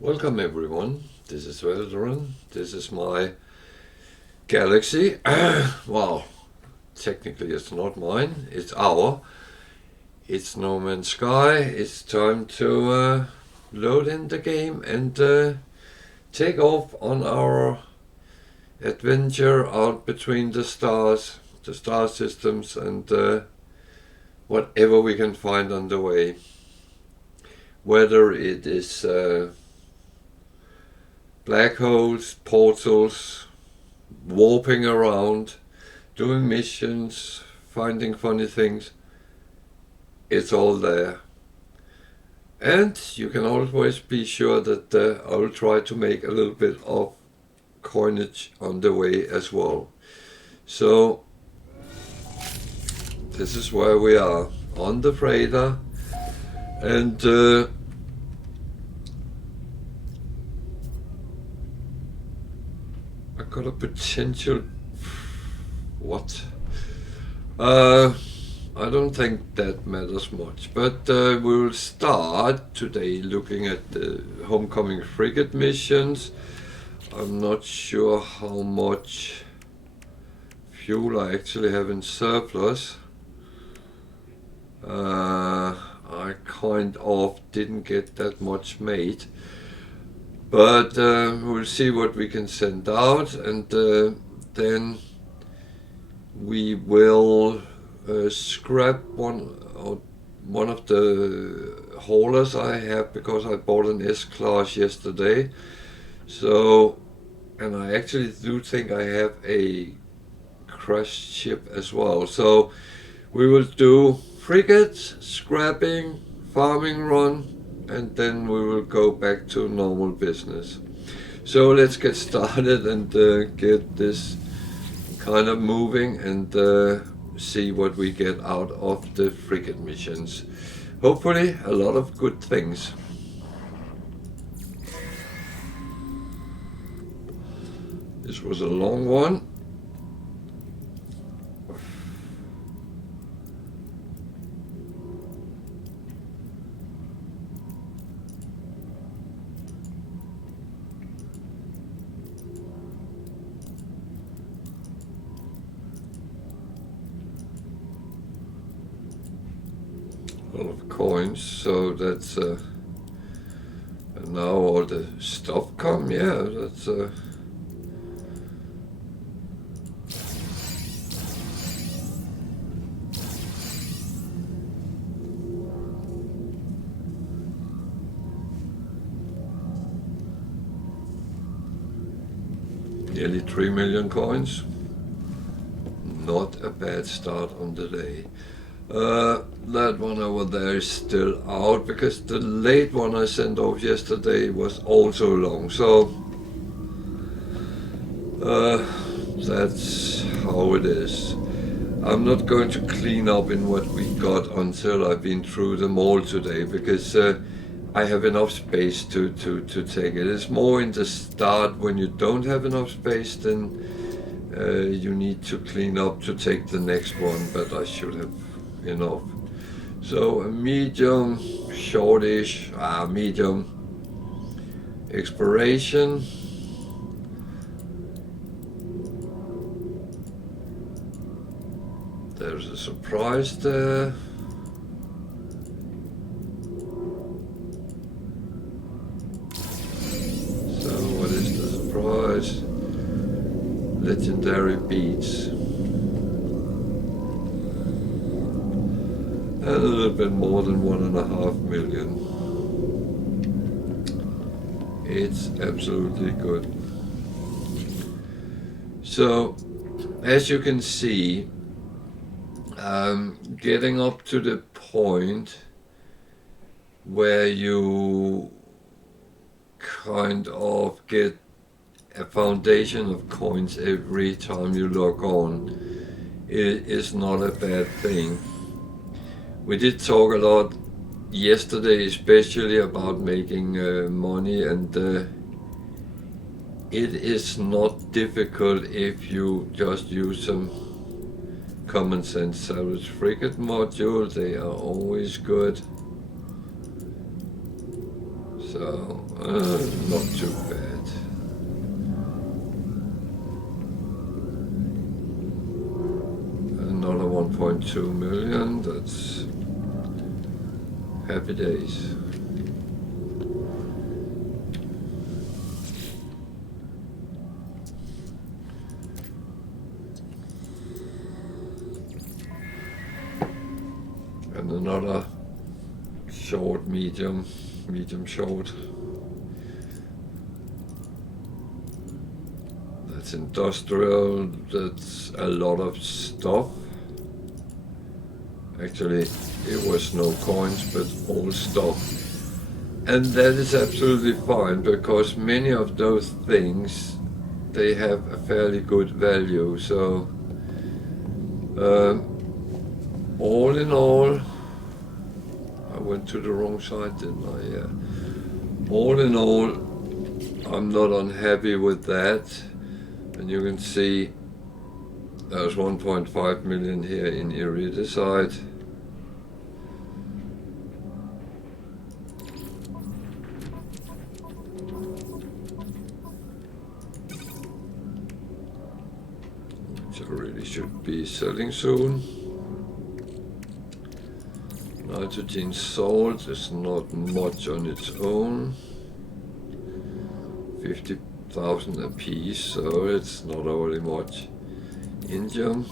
Welcome everyone, this is Veteran, this is my galaxy. Well, technically it's not mine, it's our. It's No Man's Sky, it's time to load in the game and take off on our adventure out between the stars, the star systems and whatever we can find on the way. Whether it is black holes, portals, warping around, doing missions, finding funny things. It's all there. And you can always be sure that I'll try to make a little bit of coinage on the way as well. So this is where we are, on the freighter, and I got a potential. What? I don't think that matters much, but we will start today looking at the homecoming frigate missions. I'm not sure how much fuel I actually have in surplus. I kind of didn't get that much made. But we'll see what we can send out, and then we will scrap one of the haulers I have, because I bought an S-Class yesterday. So, and I actually do think I have a crashed ship as well. So we will do frigates, scrapping, farming run, and then we will go back to normal business. So let's get started and get this kind of moving and see what we get out of the frigate missions. Hopefully a lot of good things. This was a long one. Of coins, so that's and now all the stuff come. Yeah, that's nearly 3 million coins. Not a bad start on the day. That one over there is still out, because the late one I sent off yesterday was also long, so that's how it is. I'm not going to clean up in what we got until I've been through them all today, because I have enough space to take it. It's more in the start when you don't have enough space, then you need to clean up to take the next one, but I should have enough. So a medium, shortish, medium exploration. There's a surprise there. So what is the surprise? Legendary beats. And a little bit more than 1.5 million. It's absolutely good. So, as you can see, getting up to the point where you kind of get a foundation of coins every time you log on, it is not a bad thing. We did talk a lot yesterday, especially about making money, and it is not difficult if you just use some common sense. Salvage frigate module, they are always good. So So, not too bad. Another 1.2 million, that's happy days. And another short, medium short. That's industrial, that's a lot of stuff. Actually, it was no coins, but all stuff. And that is absolutely fine, because many of those things, they have a fairly good value. So, all in all, I went to the wrong side, didn't I? Yeah. All in all, I'm not unhappy with that. And you can see there's 1.5 million here in unedited. Which I really should be selling soon. Nitrogen salt is not much on its own. 50,000 a piece, so it's not really much. Indium,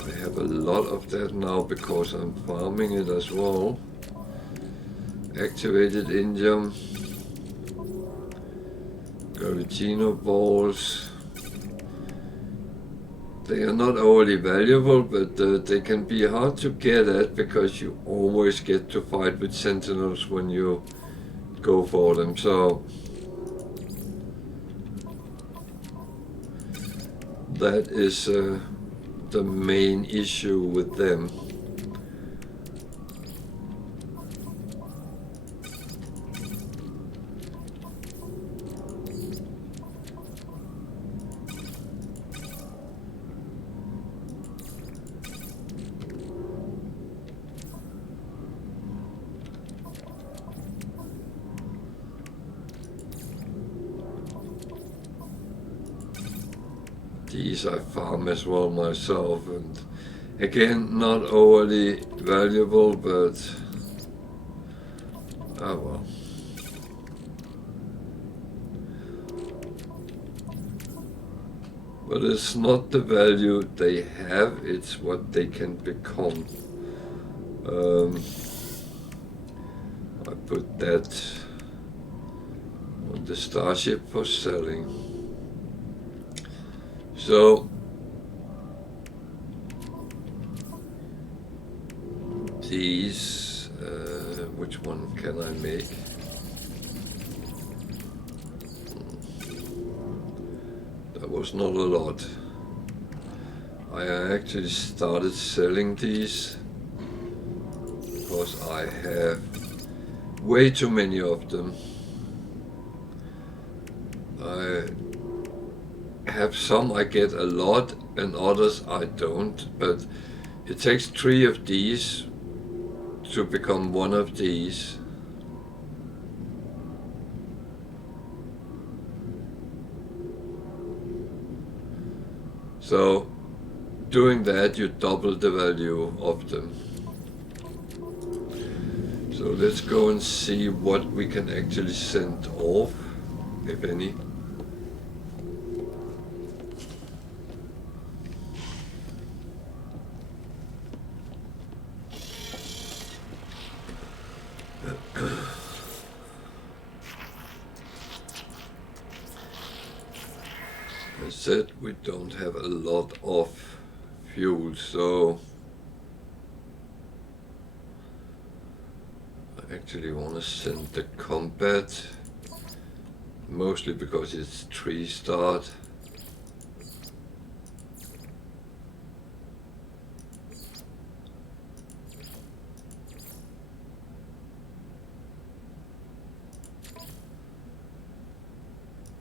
I have a lot of that now because I'm farming it as well. Activated indium, Gravitino balls. They are not overly valuable, but they can be hard to get at because you always get to fight with sentinels when you go for them. So that is the main issue with them. These I farm as well myself, and again, not overly valuable, but oh well. But it's not the value they have, it's what they can become. I put that on the Starship for selling. So these, which one can I make? That was not a lot. I actually started selling these because I have way too many of them. I have some I get a lot and others I don't, but it takes 3 of these to become 1 of these. So doing that, you double the value of them. So let's go and see what we can actually send off, if any. As said, we don't have a lot of fuel, so I actually want to send the combat, mostly because it's 3-star.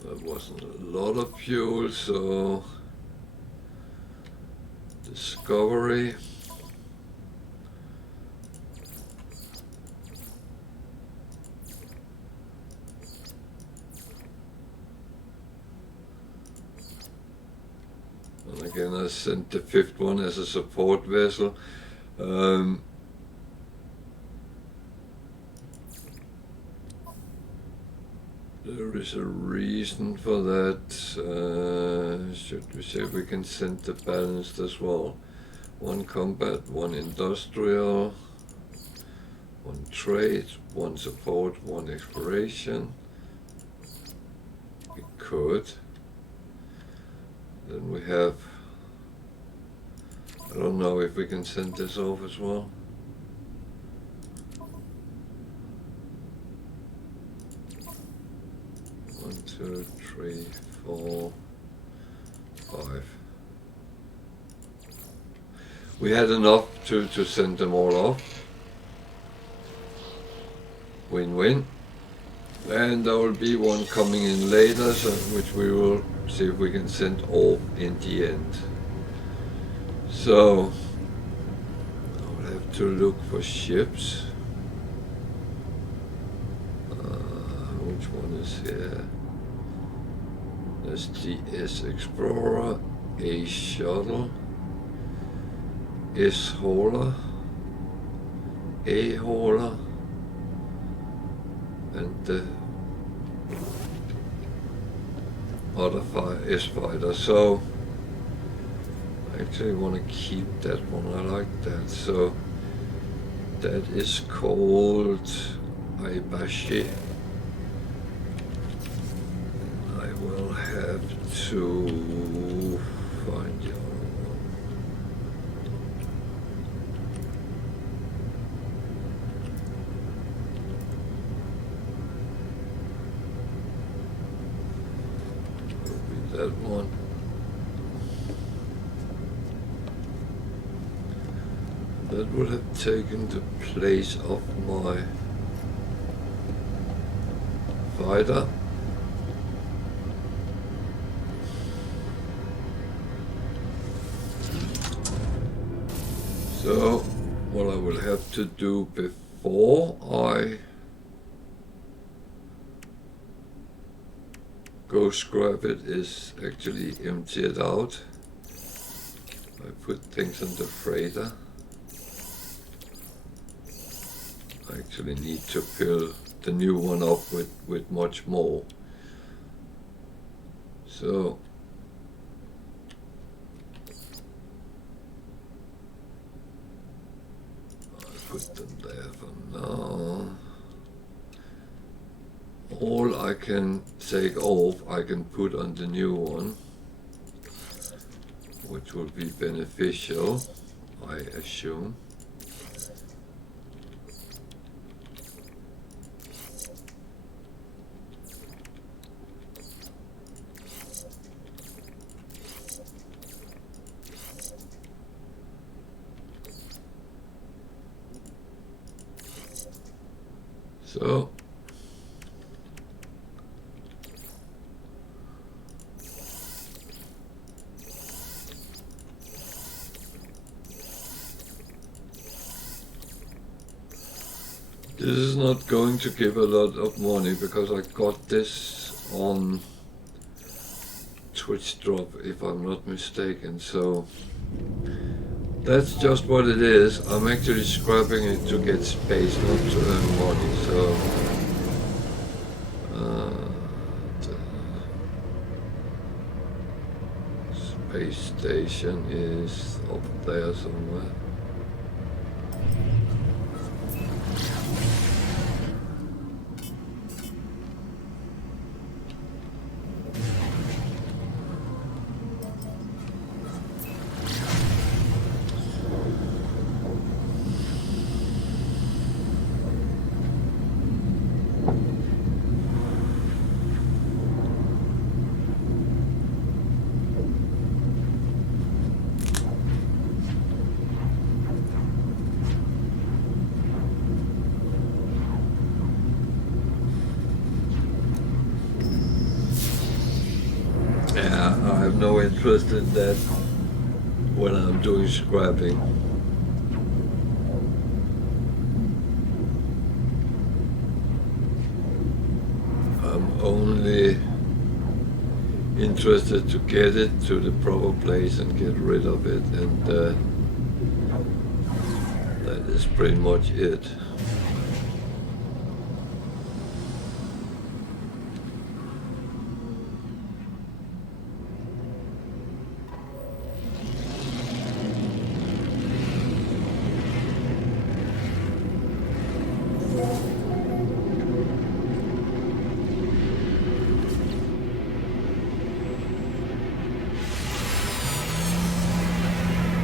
There wasn't a lot of fuel, so discovery. Again, I sent the 5th one as a support vessel. There is a reason for that. Should we say we can send the balanced as well? 1 combat, 1 industrial, 1 trade, 1 support, 1 exploration. We could. Then we have, I don't know if we can send this off as well. One, 2, 3, 4, 5. We had enough to send them all off. Win-win. And there will be one coming in later, so, which we will see if we can send off in the end. So, I'll have to look for ships. Which one is here? There's the S Explorer, A Shuttle, S Hauler, A Hauler, and the other S Fighter. So I actually want to keep that one. I like that. So that is called Aibashi. I will have to find the other one. Will be that one. That would have taken the place of my fighter. So what I will have to do before I go scrap it is actually empty it out. I put things on the freighter. I actually need to fill the new one up with much more. So put them there for now. All I can take off, I can put on the new one, which will be beneficial, I assume. So this is not going to give a lot of money because I got this on Twitch drop if I'm not mistaken, so that's just what it is. I'm actually scrapping it to get space, not to earn money, so the space station is up there somewhere. I have no interest in that when I'm doing scrapping. I'm only interested to get it to the proper place and get rid of it, and that is pretty much it.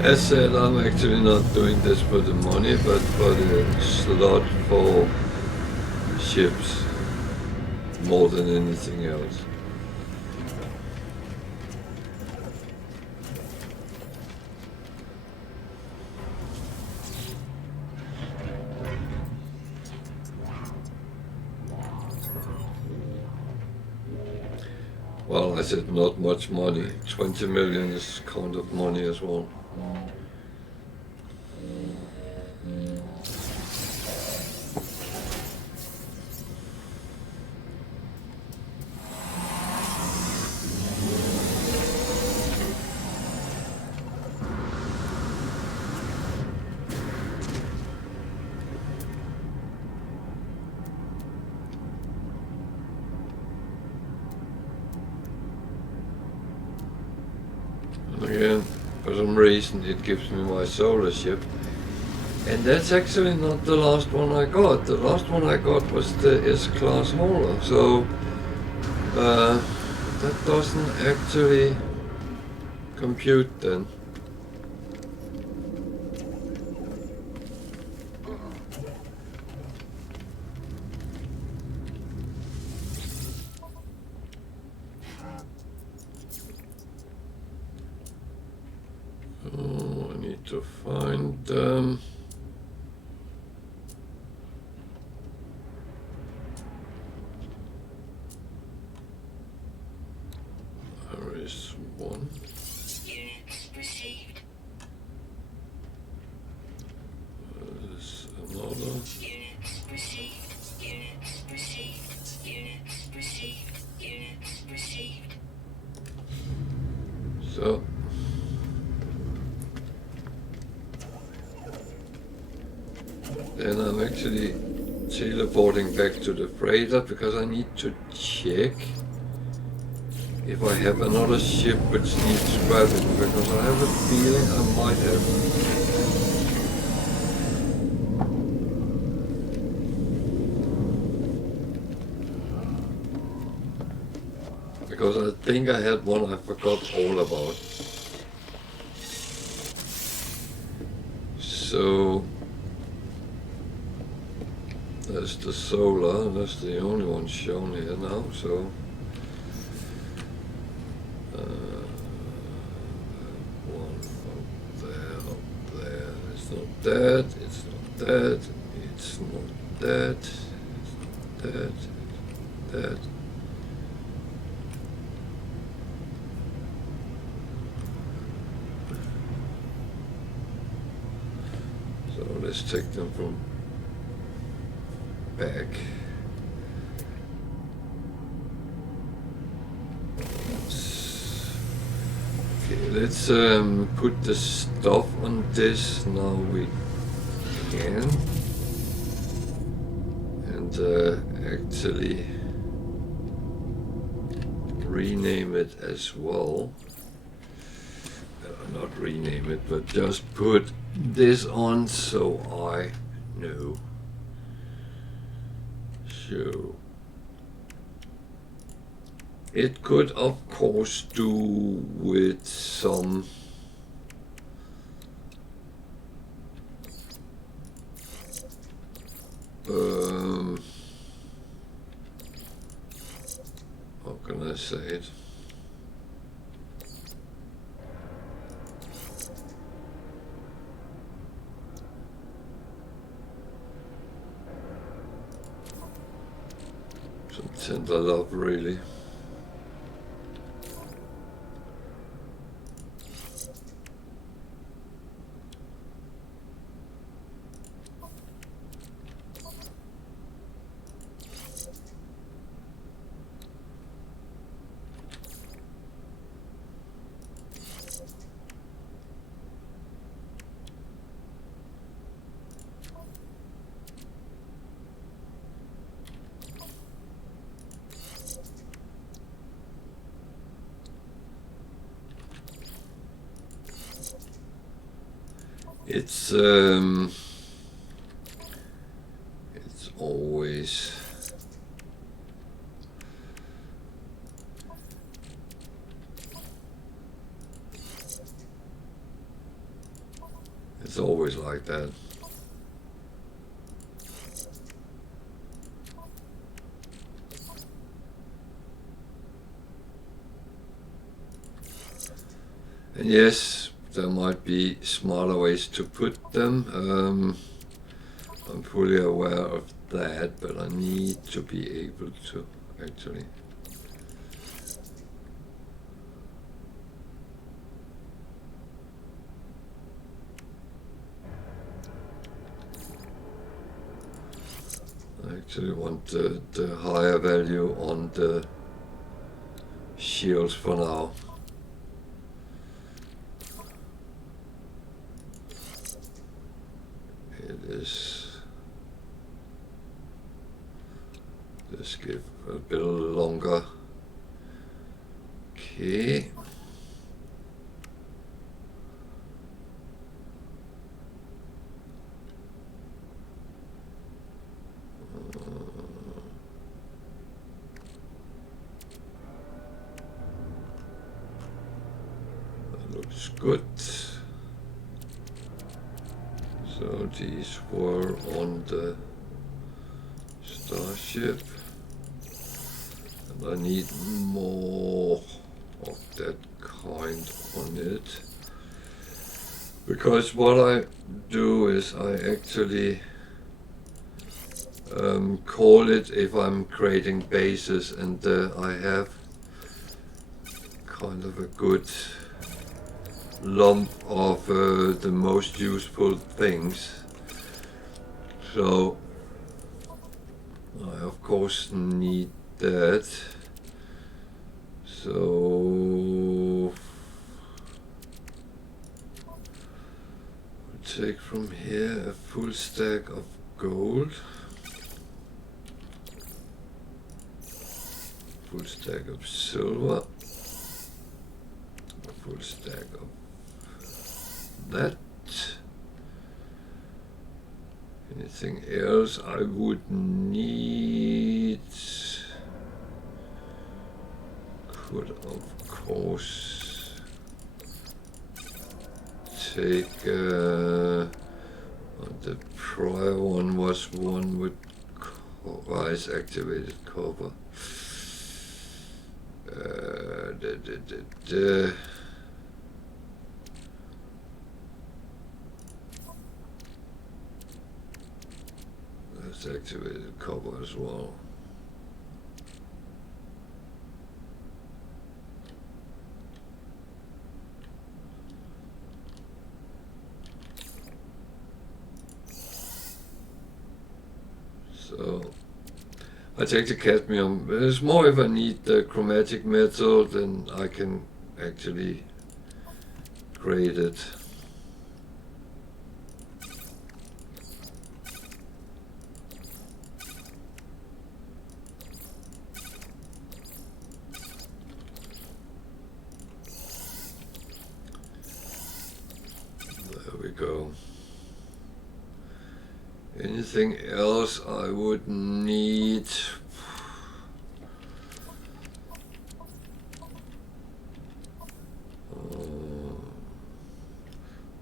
As said, I'm actually not doing this for the money, but for the slot for ships more than anything else. Well, I said not much money. 20 million is kind of money as well. Again, for some reason it gives me my solar ship, and that's actually not the last one I got. The last one I got was the S-class hauler, so that doesn't actually compute then. Oh, I need to find there is one. Units received. There's another. Units received. Units received. Units received. Units received. So then I'm actually teleporting back to the freighter because I need to check if I have another ship which needs scrapping, because I have a feeling I might have. Because I think I had one I forgot all about. So there's the solar, that's the only one shown here now, so one up there, it's not that, it's not that, it's not that, it's not that, it's that. So let's take them from back. Okay, let's put the stuff on this now we can, and actually rename it as well. Not rename it, but just put this on so I know. So it could of course do with some how can I say it? Some tender love, really. It's always like that. And yes, there might be smarter ways to put them. I'm fully aware of that, but I need to be able to actually. I actually want the higher value on the shields for now. It is. Let's give a bit longer. Okay. That looks good. So these were on the starship. And I need more of that kind on it. Because what I do is I actually call it if I'm creating bases, and I have kind of a good lump of the most useful things. So I of course need that. So we'll take from here a full stack of gold. Full stack of silver, a full stack of that. Anything else I would need? Could of course take the prior one was one with rise activated copper. That's activated copper as well. So I take the cadmium. It's more if I need the chromatic metal, then I can actually grade it. There we go. Anything else I would need?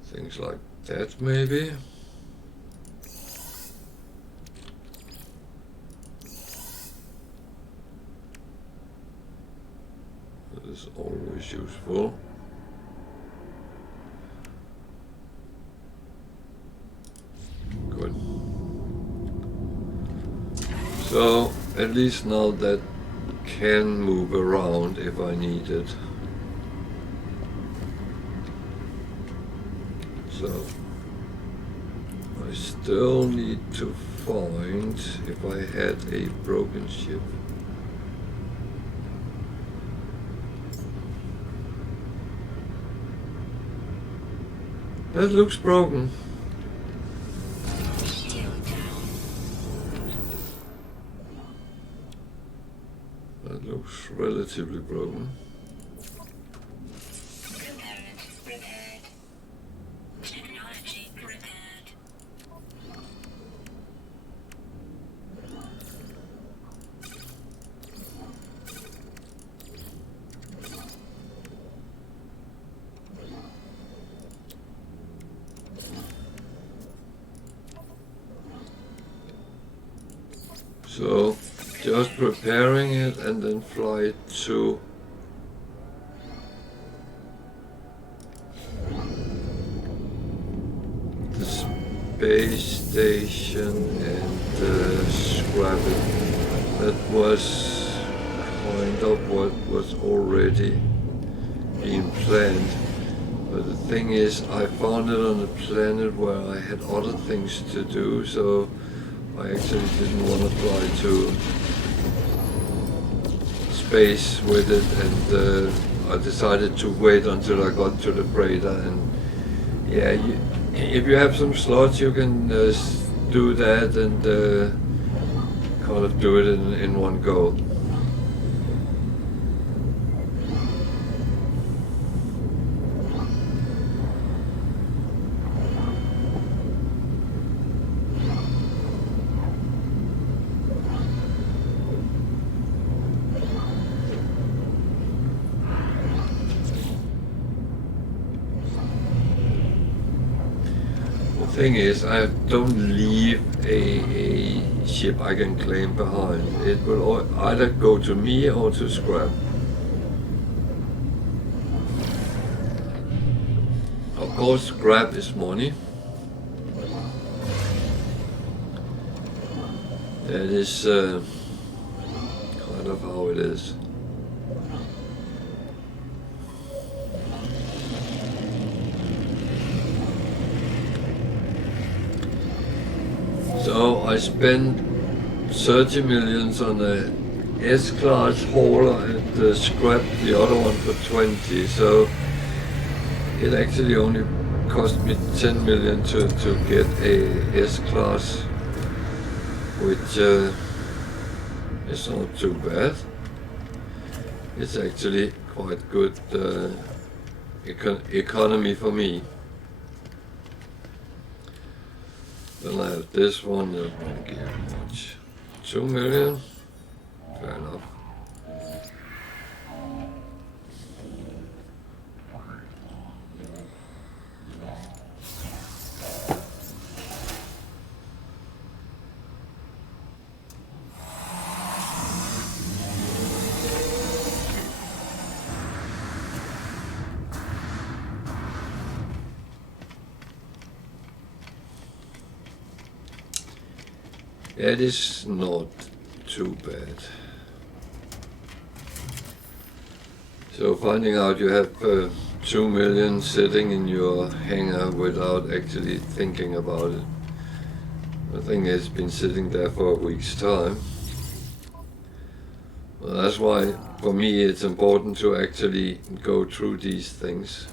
Things like that, maybe. That is always useful. Good. So at least now that can move around if I need it. So I still need to find if I had a broken ship. That looks broken. That looks relatively broken. Component repaired. Technology grid So just preparing it and then fly it to the space station and scrap it. That was kind of what was already being planned. But the thing is, I found it on a planet where I had other things to do, so I actually didn't want to fly to space with it, and I decided to wait until I got to the freighter. And yeah, if you have some slots, you can do that and kind of do it in one go. The thing is, I don't leave a ship I can claim behind. It will either go to me or to scrap. Of course, scrap is money. That is kind of how it is. So I spent 30 millions on a S-class hauler and scrapped the other one for 20. So it actually only cost me 10 million to get a S-class, which is not too bad. It's actually quite good economy for me. Then I have this one that won't give much. 2 million? Fair enough. It is not too bad. So finding out you have 2 million sitting in your hangar without actually thinking about it. I think it's been sitting there for a week's time. Well, that's why for me it's important to actually go through these things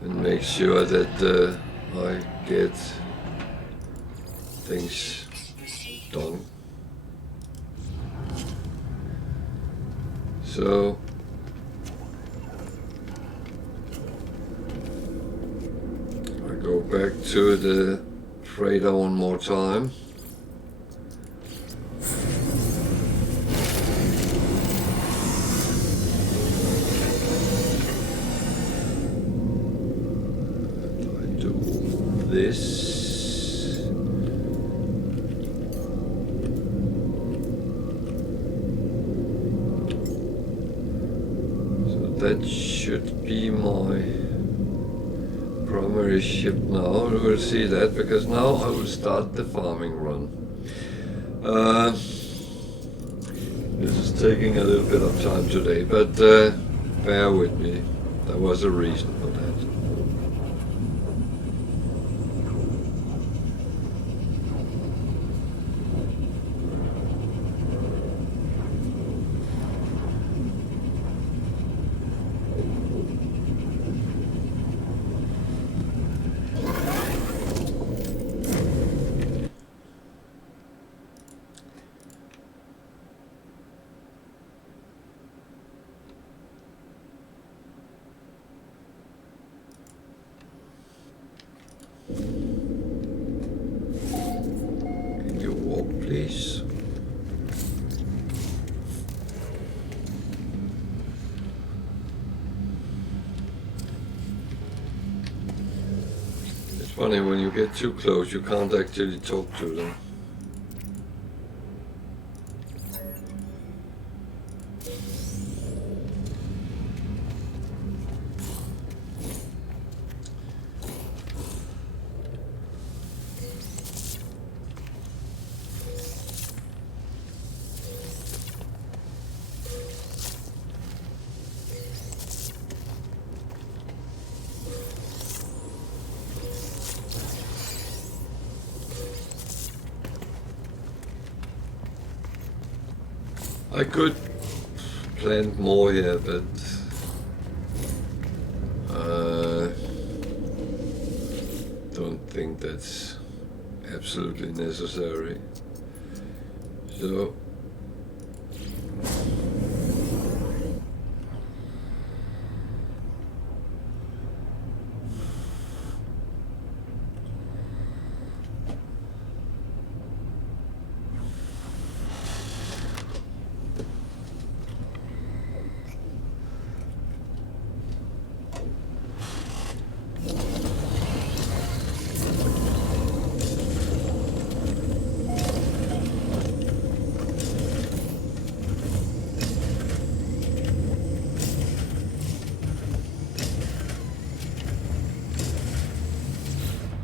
and make sure that I get things done. So I go back to the freighter one more time. And I do this. That should be my primary ship now. We will see that, because now I will start the farming run. This is taking a little bit of time today, but bear with me. There was a reason for that. Can you walk, please? It's funny, when you get too close, you can't actually talk to them. I could plant more here, but don't think that's absolutely necessary. So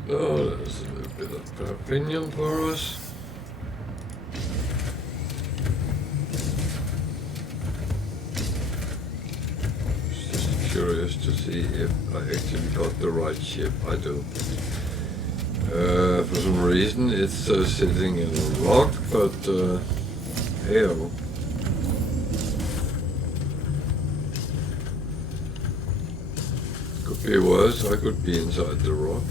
oh, there's a little bit of opinion for us. Just curious to see if I actually got the right ship. I do. For some reason it's sitting in a rock, but hey-oh. Could be worse, I could be inside the rock.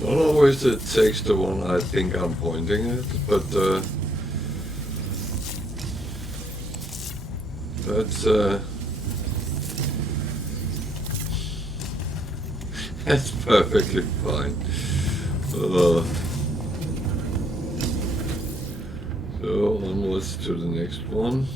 Not always it takes the one I think I'm pointing at, but that's that's perfectly fine. So onwards to the next one.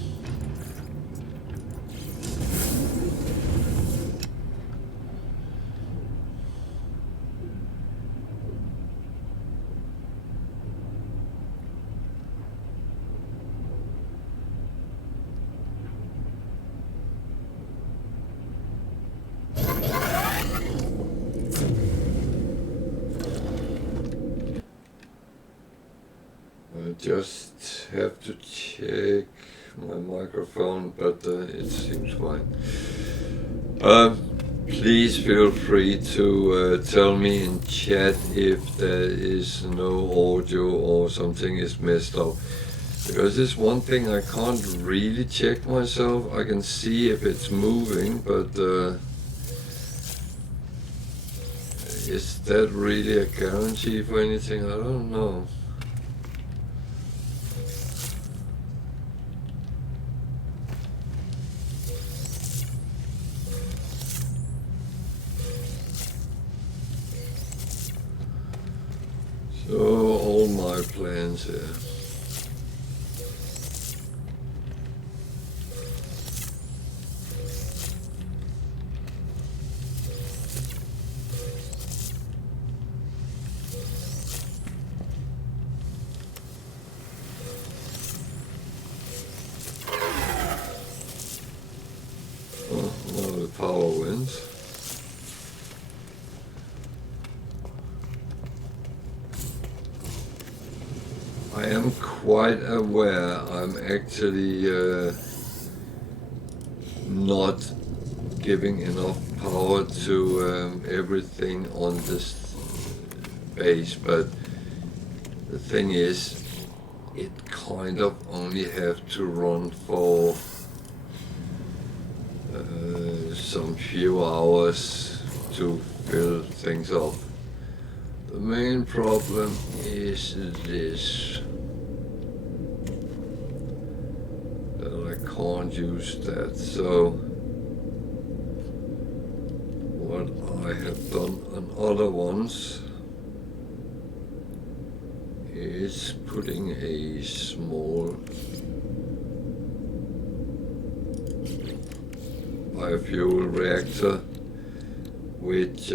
Just have to check my microphone, but it seems fine. Please feel free to tell me in chat if there is no audio or something is messed up. Because it's one thing I can't really check myself. I can see if it's moving, but is that really a guarantee for anything? I don't know. So all my plans here. Oh, now the power wins. I am quite aware I'm actually not giving enough power to everything on this base, but the thing is, it kind of only have to run for some few hours to fill things up. The main problem is this, that I can't use that. So what I have done on other ones is putting a small biofuel reactor which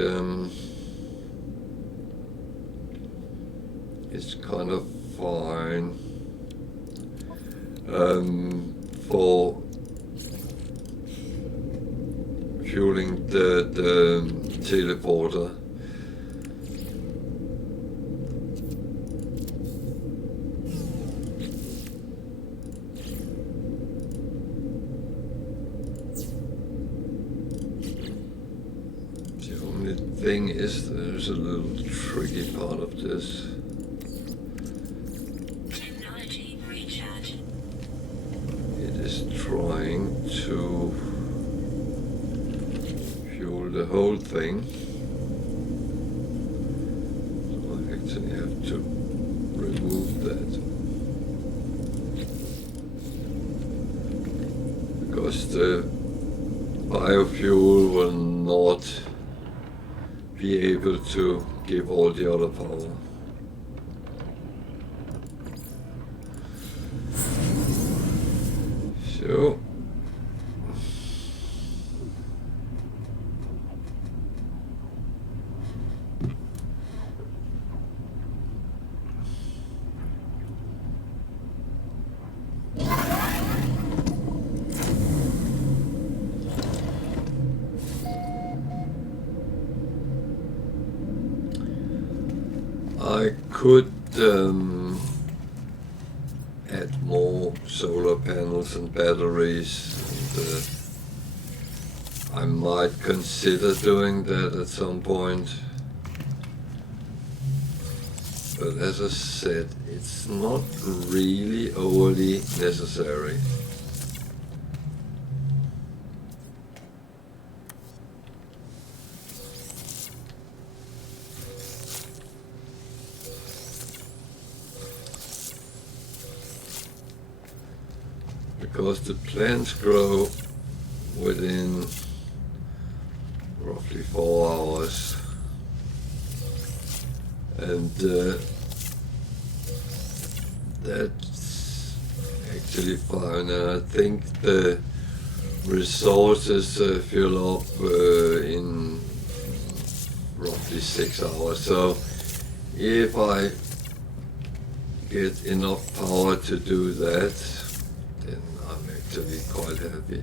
is kind of fine for fueling the teleporter. The only thing is there's a little tricky part of this. Technology recharge. It is trying to fuel the whole thing. So I actually have to remove that. Because the biofuel will not be able to give all the other power. So I could add more solar panels and batteries, and I might consider doing that at some point. But as I said, it's not really overly necessary. Because the plants grow within roughly 4 hours, and that's actually fine. And I think the resources fill up in roughly 6 hours. So if I get enough power to do that, then I'm actually quite happy.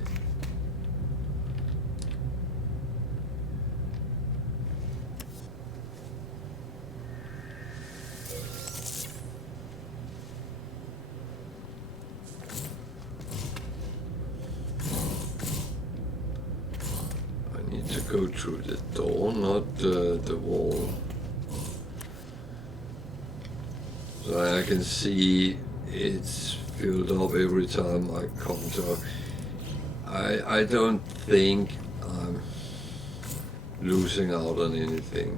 I need to go through the door, not the wall. So I can see it's filled up every time I come to. I don't think I'm losing out on anything.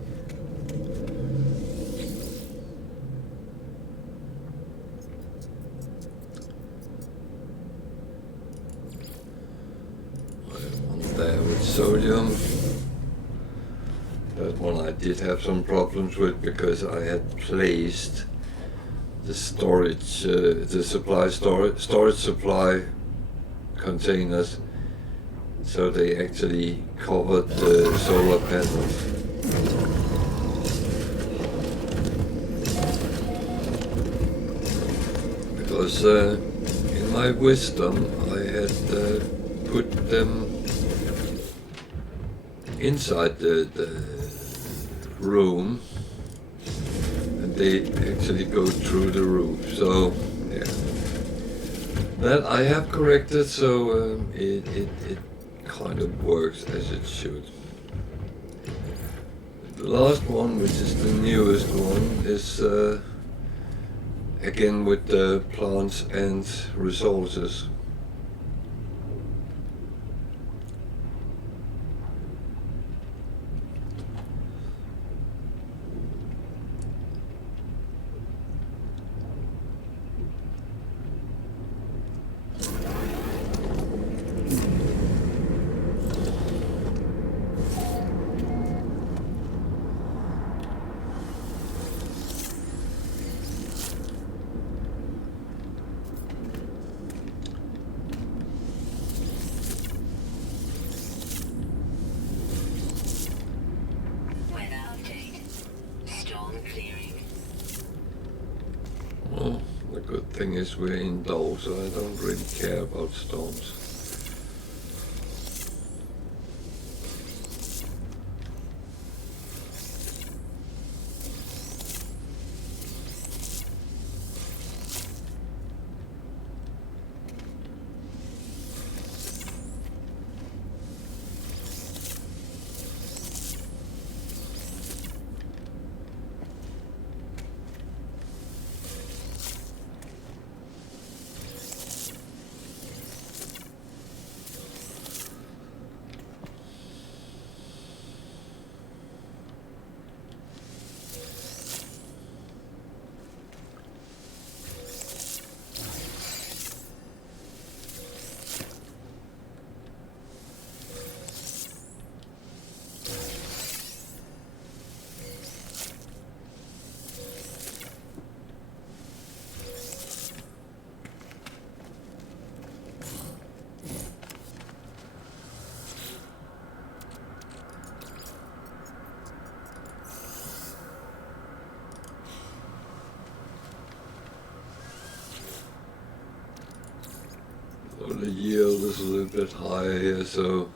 One there with sodium. That one I did have some problems with because I had placed the storage, the storage supply containers, so they actually covered the solar panels. Because in my wisdom I had put them inside the room, and they actually go through the roof. So yeah, that I have corrected, so it kind of works as it should. The last one, which is the newest one, is again with the plants and resources. thing is we're indoors, so I don't really care about storms. The yield is a little bit higher here, so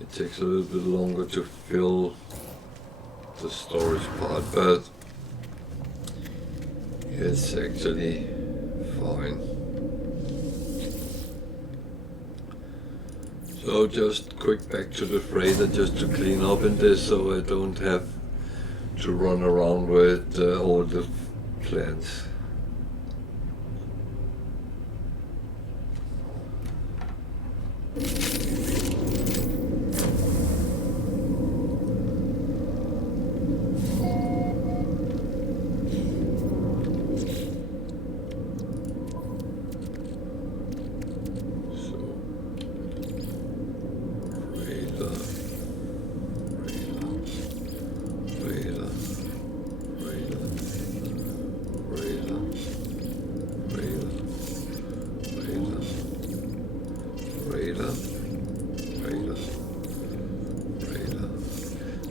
it takes a little bit longer to fill the storage part, but it's actually fine. So just quick back to the freighter just to clean up in this, so I don't have to run around with all the plants.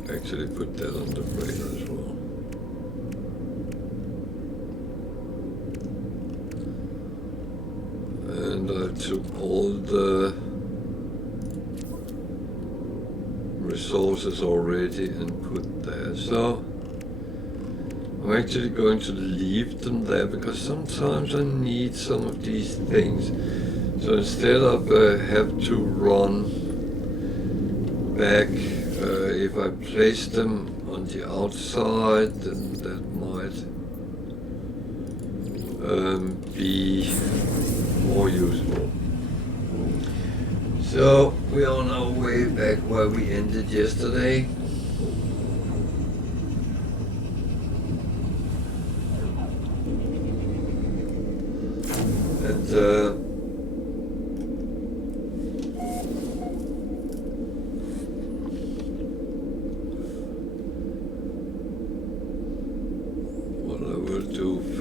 Actually put that on the freighter as well. And I took all the resources already and put there. So I'm actually going to leave them there because sometimes I need some of these things. So instead of have to run back, if I place them on the outside, then that might be more useful. So we are on our way back where we ended yesterday. And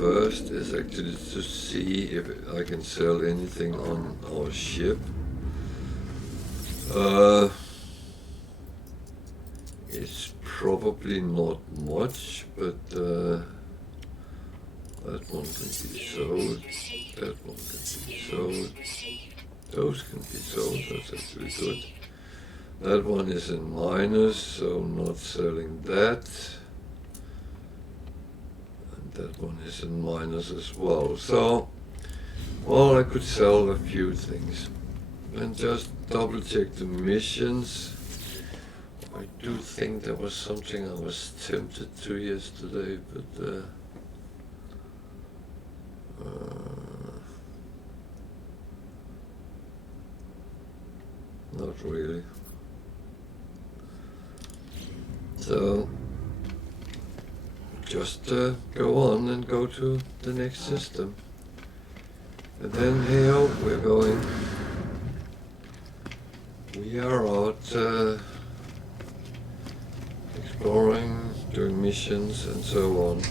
first is actually to see if I can sell anything on our ship. It's probably not much, but that one can be sold, that one can be sold, those can be sold, that's actually good. That one is in minus, so I'm not selling that. That one is in minus as well. So, well, I could sell a few things. And just double check the missions. I do think there was something I was tempted to yesterday, but not really. So just go on and go to the next system. And then here we're going. We are out exploring, doing missions and so on.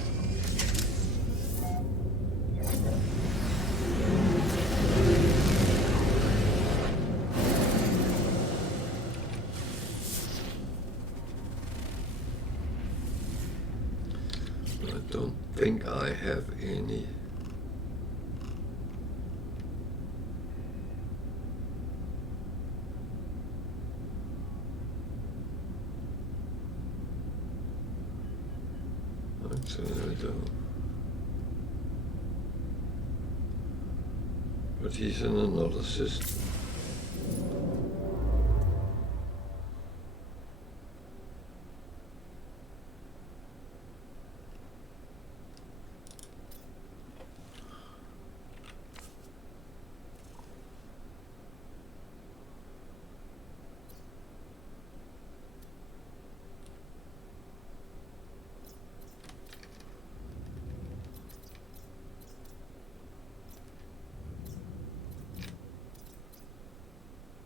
I don't think I have any Actually, I don't. But he's in another system.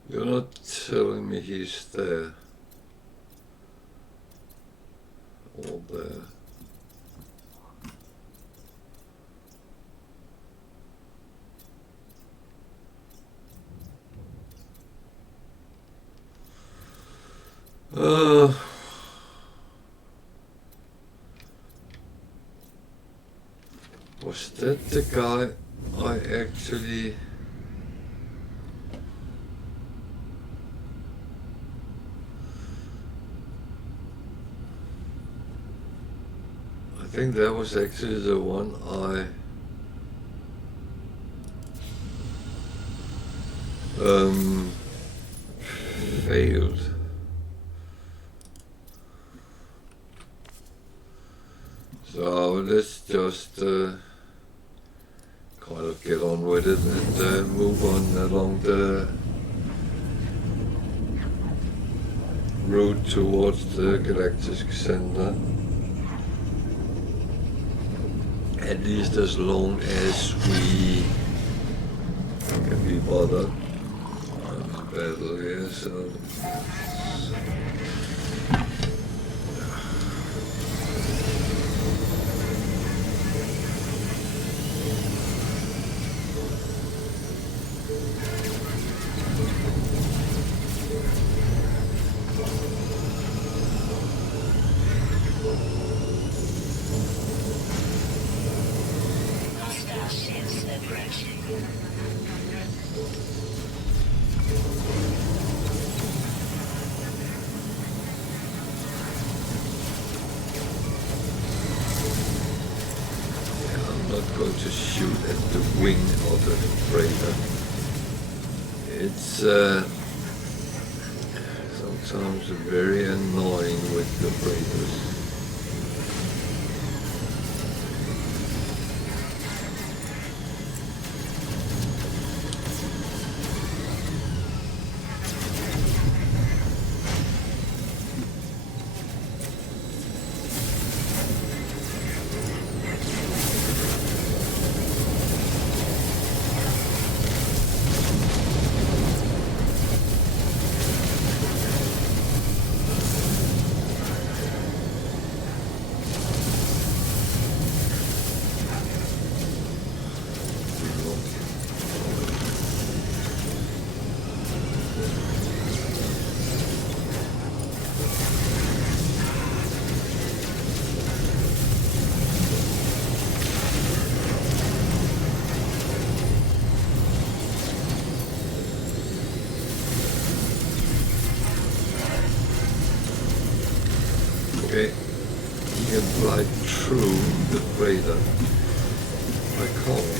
You're not telling me he's there. Or there. Was that the guy I actually... I think that was actually the one I failed. So let's just kind of get on with it and move on along the route towards the galactic center. At least as long as we can be bothered. Battle here, so Hostile ships approaching. I'm not going to shoot at the wing of the freighter. It's sometimes very annoying with the freighters. Okay, you can fly through the freighter. I can't.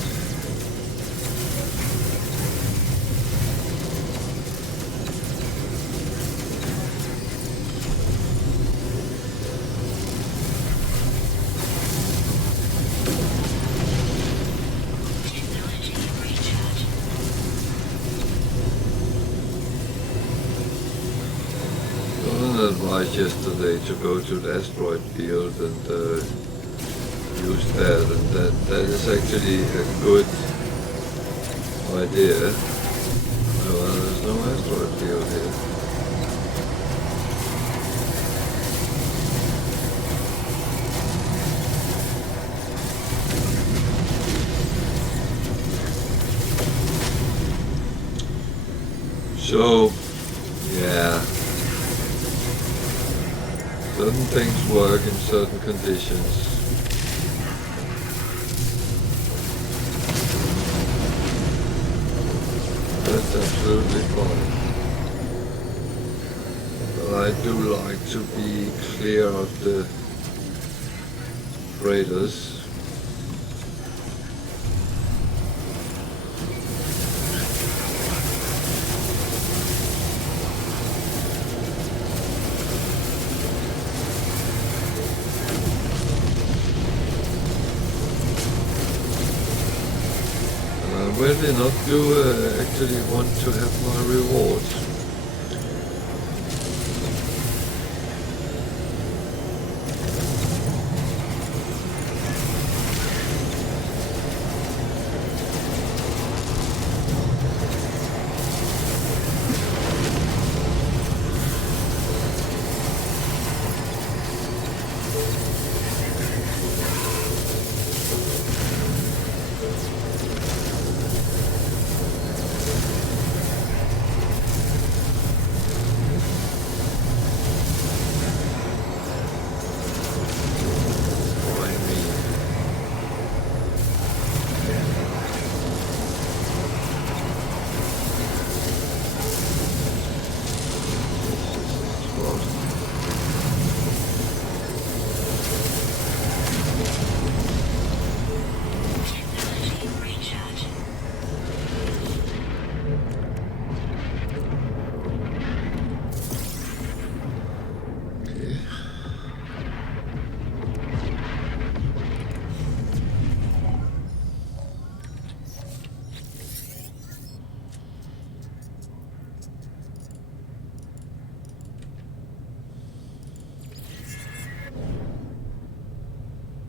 Technology recharge. I was advised yesterday to go to the asteroid field and use that, and that is actually a good idea. Well, there's no asteroid field here. So, yeah. Certain things work in certain conditions. That's absolutely fine. But I do like to be clear of the freighters. Where did not you actually want to have my reward?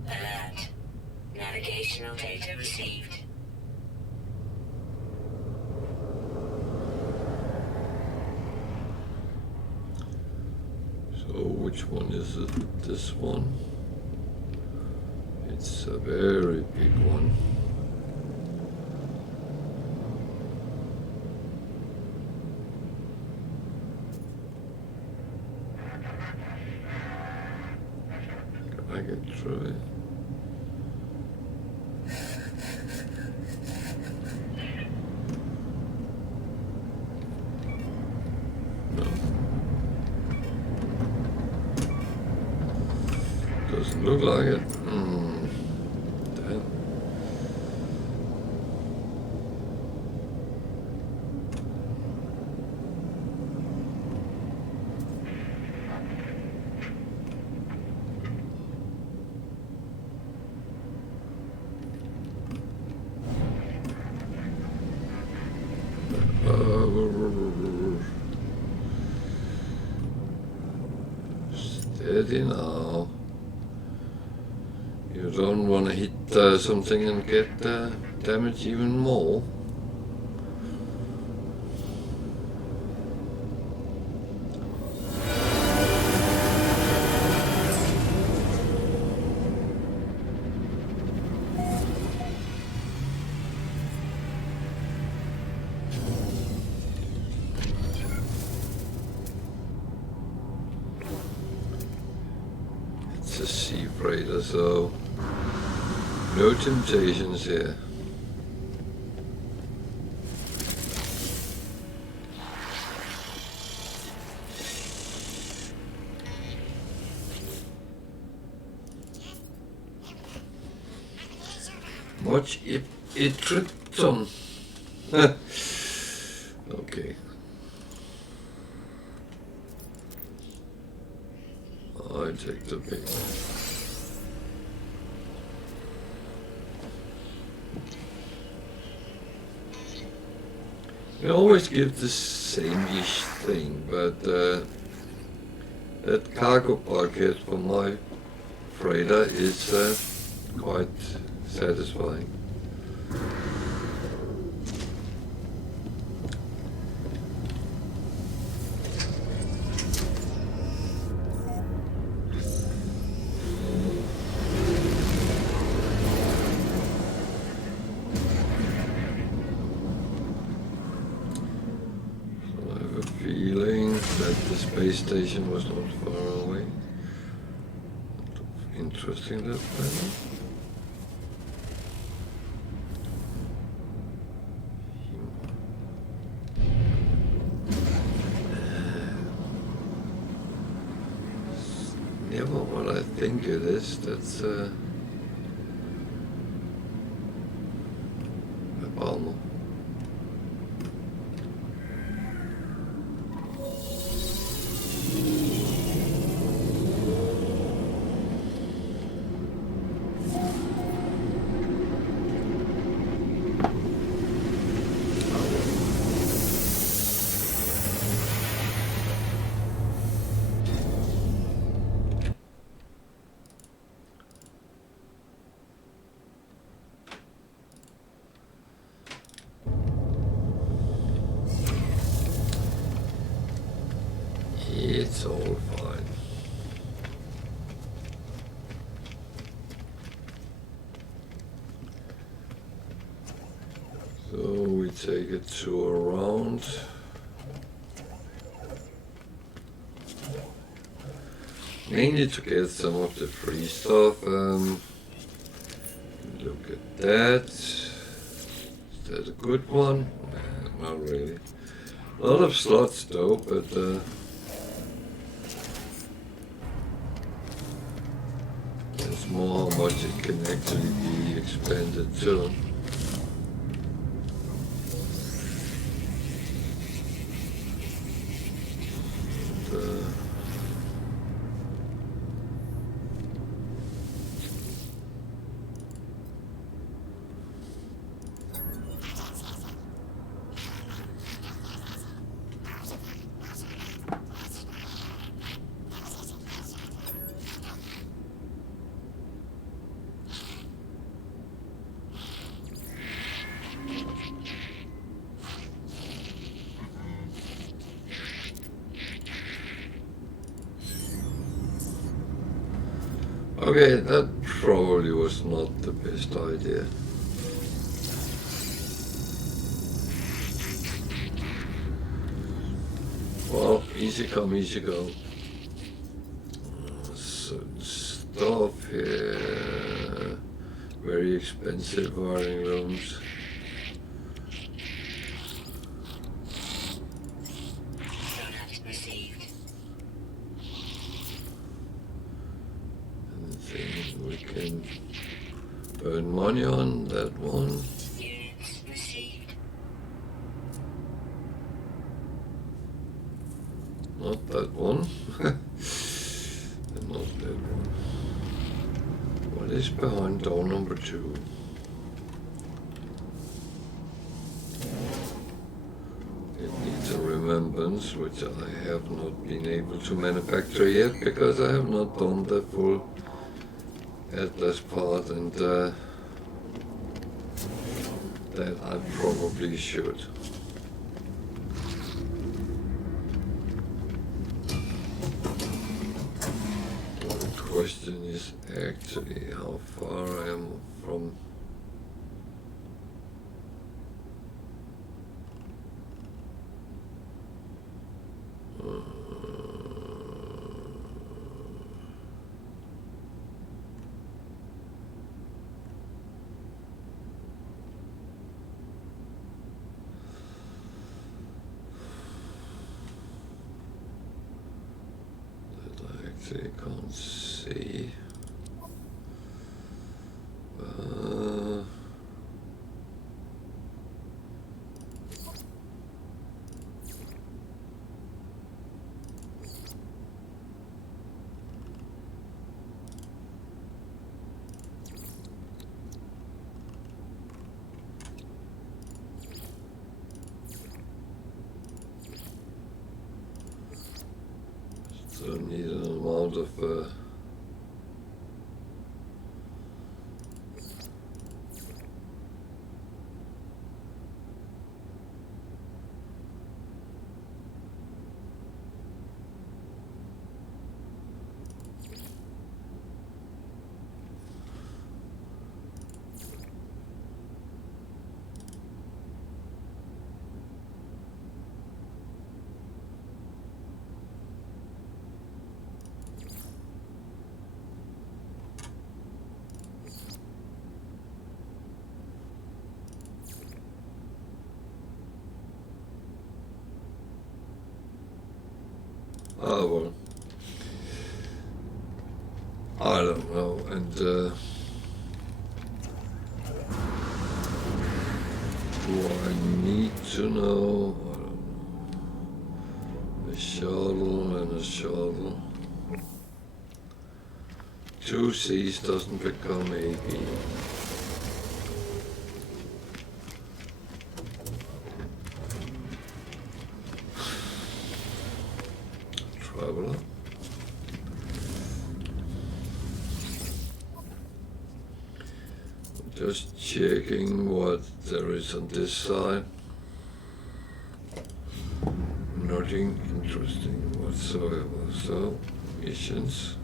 Alert. Navigational data received. So which one is it? This one? It's a very big one. I get through it. No. Doesn't look like it. Damn. Steady now. You don't want to hit something and get damage even more. It's a sea freighter, so no temptations here. Watch it tripped on. Okay. I take the big one. We always give the same-ish thing, but that cargo bulkhead for my freighter is quite satisfying. Feeling that the space station was not far away. Interesting, that planet. Never what I think it is. That's armor. It's all fine. So we take a tour around. Mainly to get some of the free stuff. Look at that. Is that a good one? Nah, not really. A lot of slots though, but there's more how much it can actually be expanded to. Okay, that probably was not the best idea. Well, easy come, easy go. Certain stuff here. Very expensive wiring rooms. Anything we can earn money on, that one. Units received. Not that one. And not that one. What is behind door number 2? It needs a remembrance, which I have not been able to manufacture yet because I have not done the full Atlas part, and that I probably should. The question is actually how far I am from I can't see. So need an amount of well, I don't know, and do I need to know? I don't know. A shuttle and a shuttle. 2 C's doesn't become a B. Traveler. Just checking what there is on this side. Nothing interesting whatsoever. So, missions.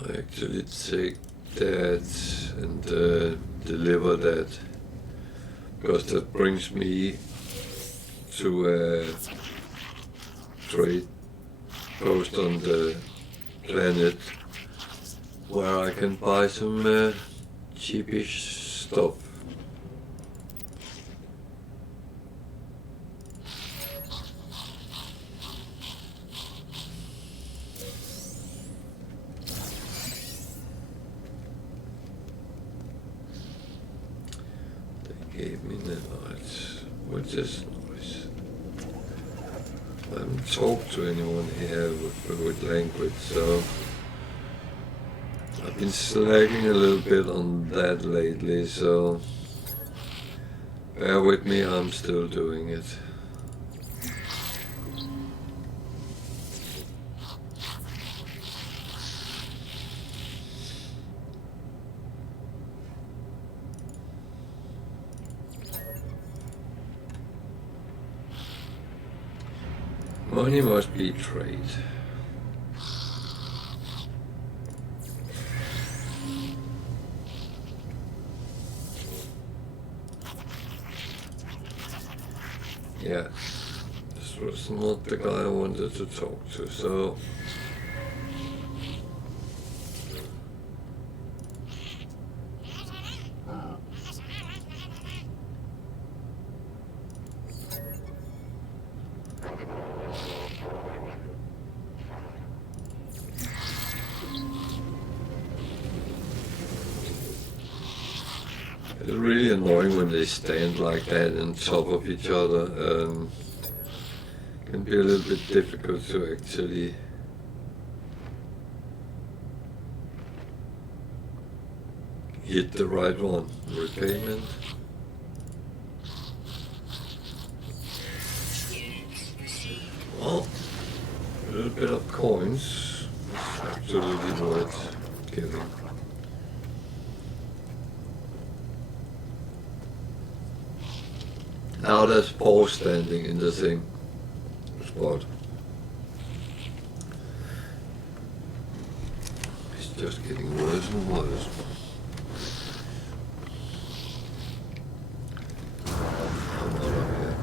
I actually take that and deliver that, because that brings me to a trade post on the planet where I can buy some cheapish stuff. Gave me the lights, which is nice. I haven't talked to anyone here with language, so I've been slacking a little bit on that lately, so bear with me, I'm still doing it. Money must be trade. Yeah, this was not the guy I wanted to talk to, so it's really annoying when they stand like that on top of each other. Can be a little bit difficult to actually hit the right one. Repayment. Well, a little bit of coins. Absolutely worth giving. Now there's Paul standing in the same spot. It's just getting worse and worse. I'm out of here.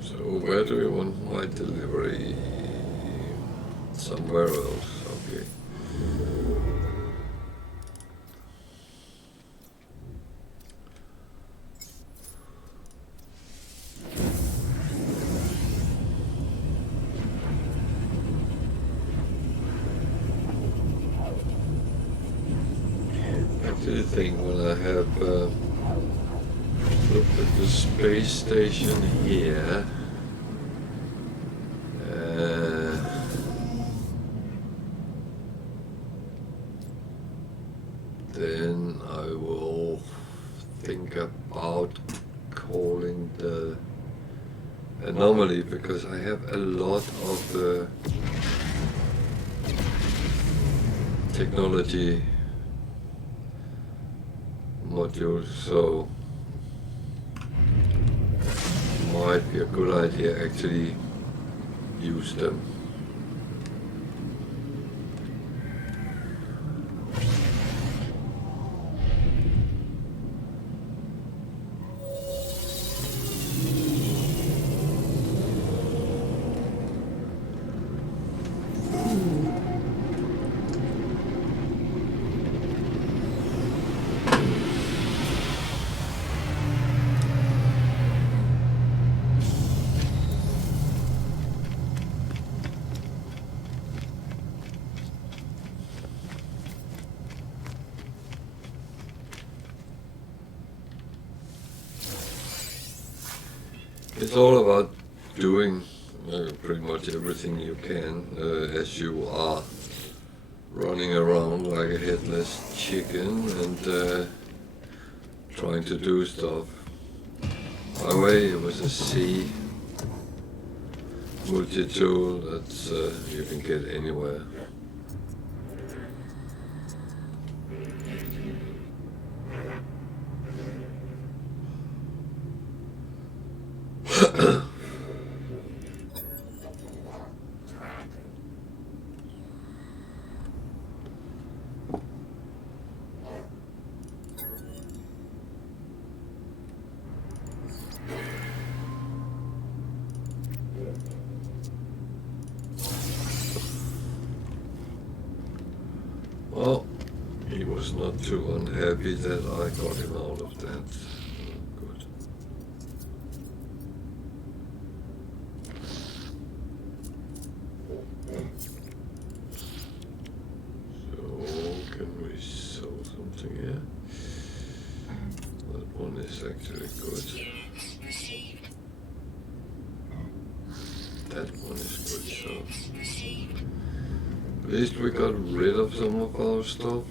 So where do we want my delivery? Somewhere else, okay. I actually think when I have looked at the space station here, then I will think about calling the anomaly, because I have a lot of technology modules, so might be a good idea actually use them. much everything you can as you are running around like a headless chicken and trying to do stuff. By the way, it was a C multi-tool that you can get anywhere. Well, he was not too unhappy that I got him out of that. Good. So, can we sell something here? That one is actually good. That one is good, so at least we got rid of some of our stuff.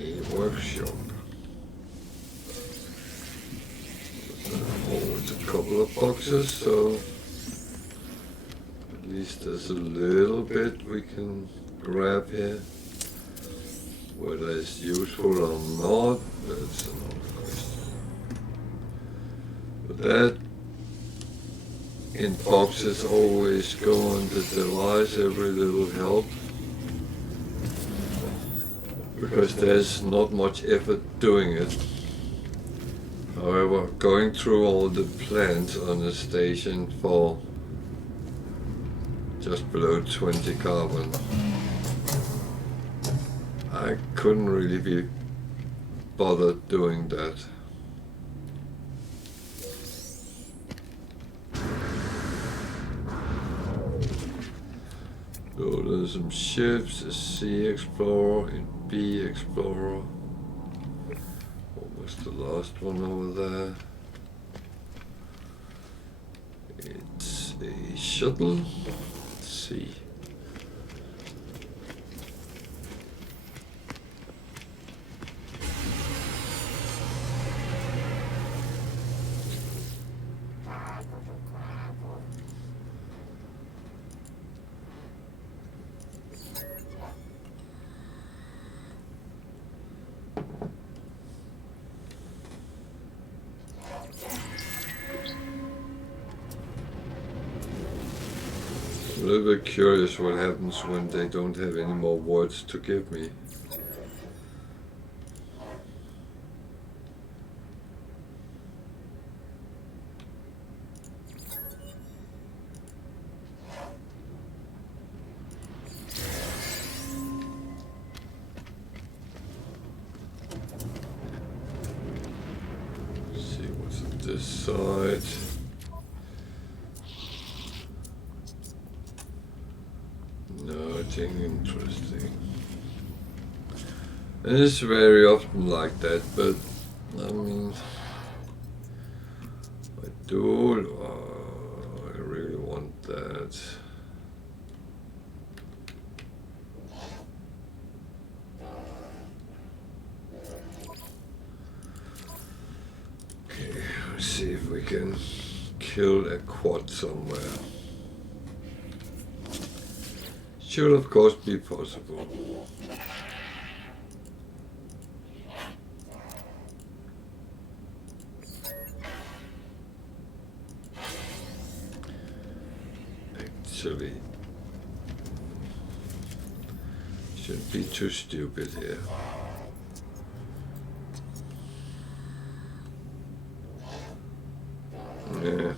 A workshop. Always a couple of boxes, so at least there's a little bit we can grab here. Whether it's useful or not, that's another question. But that in boxes always go on the device, every little help. Because there's not much effort doing it. However, going through all the plans on the station for just below 20 carbon, I couldn't really be bothered doing that. So there's some ships, a C Explorer, a B Explorer. What was the last one over there? It's a shuttle. Let's see. I'm a little bit curious what happens when they don't have any more words to give me. Let's see what's on this side. Nothing interesting. And it's very often like that, but I mean, I do. I really want that. Okay, let's see if we can kill a quad somewhere. Should of course be possible. Actually, shouldn't be too stupid here. Yeah.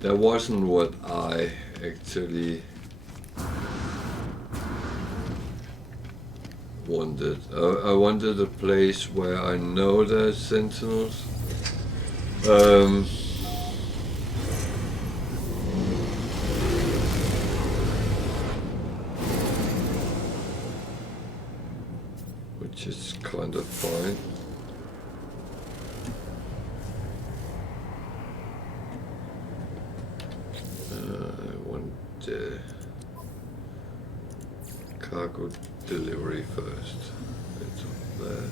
That wasn't what I actually wanted. I wanted a place where I know there's sentinels. Which is kind of fine. cargo delivery first. It's up there.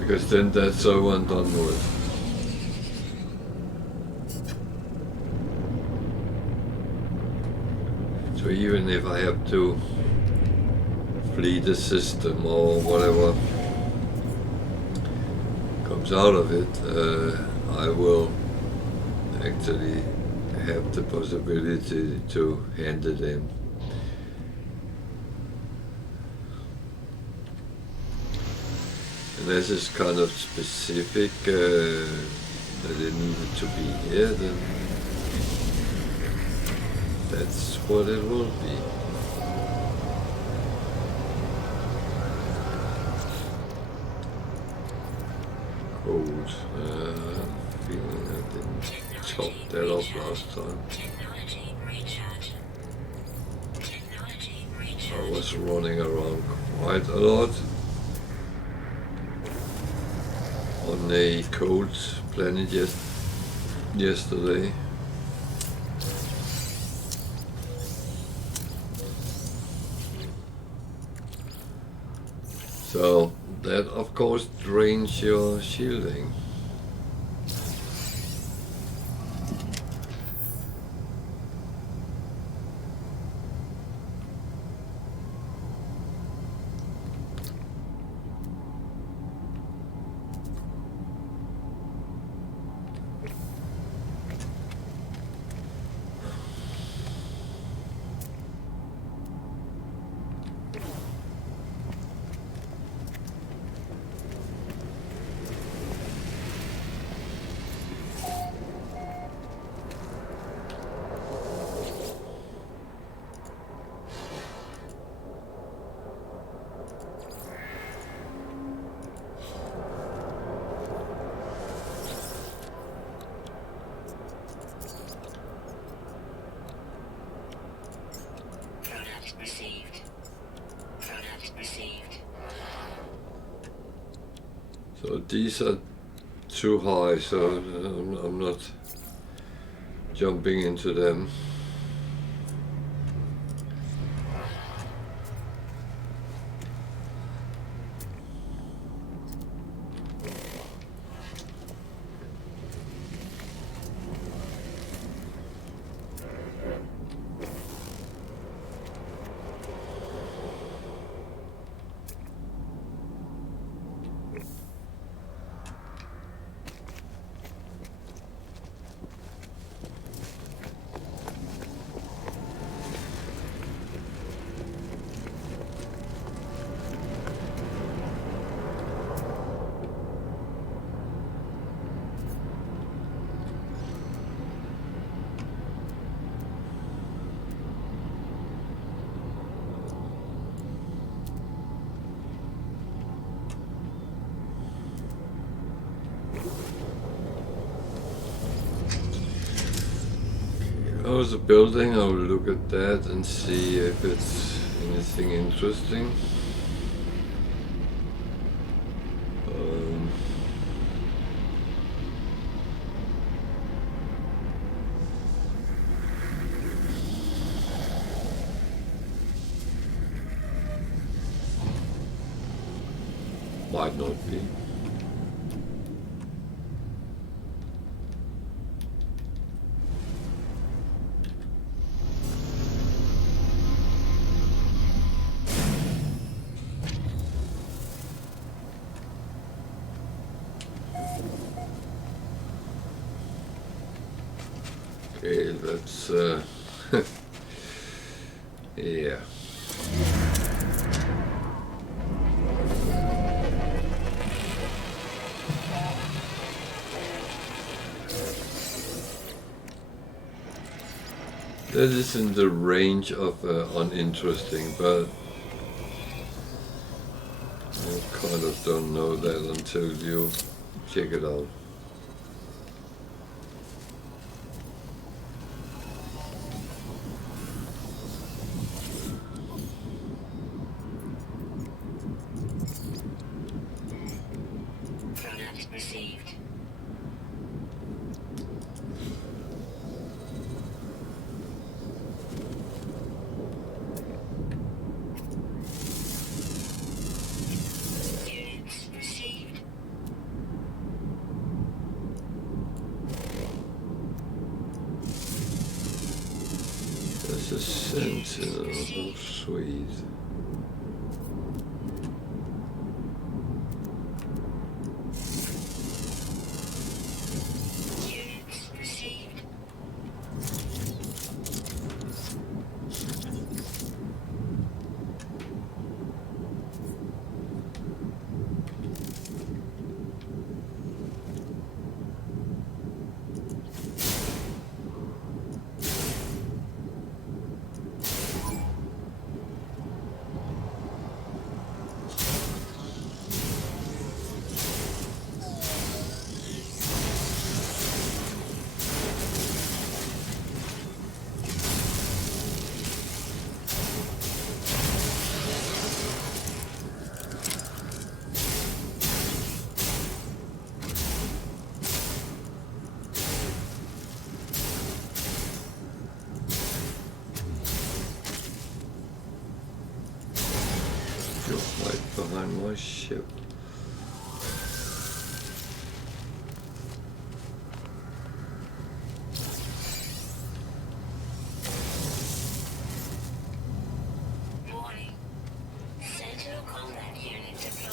Because then that's over and done with. So even if I have to flee the system or whatever comes out of it, I will actually have the possibility to hand it in. And this is kind of specific that it needed to be here, then that's what it will be. Code. Feeling I didn't chop that off last time. I was running around quite a lot on a cold planet yesterday. So that of course drains your shielding. So these are too high, so I'm not jumping into them. Oh, there's a building. I will look at that and see if it's anything interesting. Might not be. Okay, that's yeah. That is in the range of uninteresting, but you kind of don't know that until you check it out. Sentinel, oh sweet. Units received. You're right behind my ship. Warning. Sentinel combat unit deployed.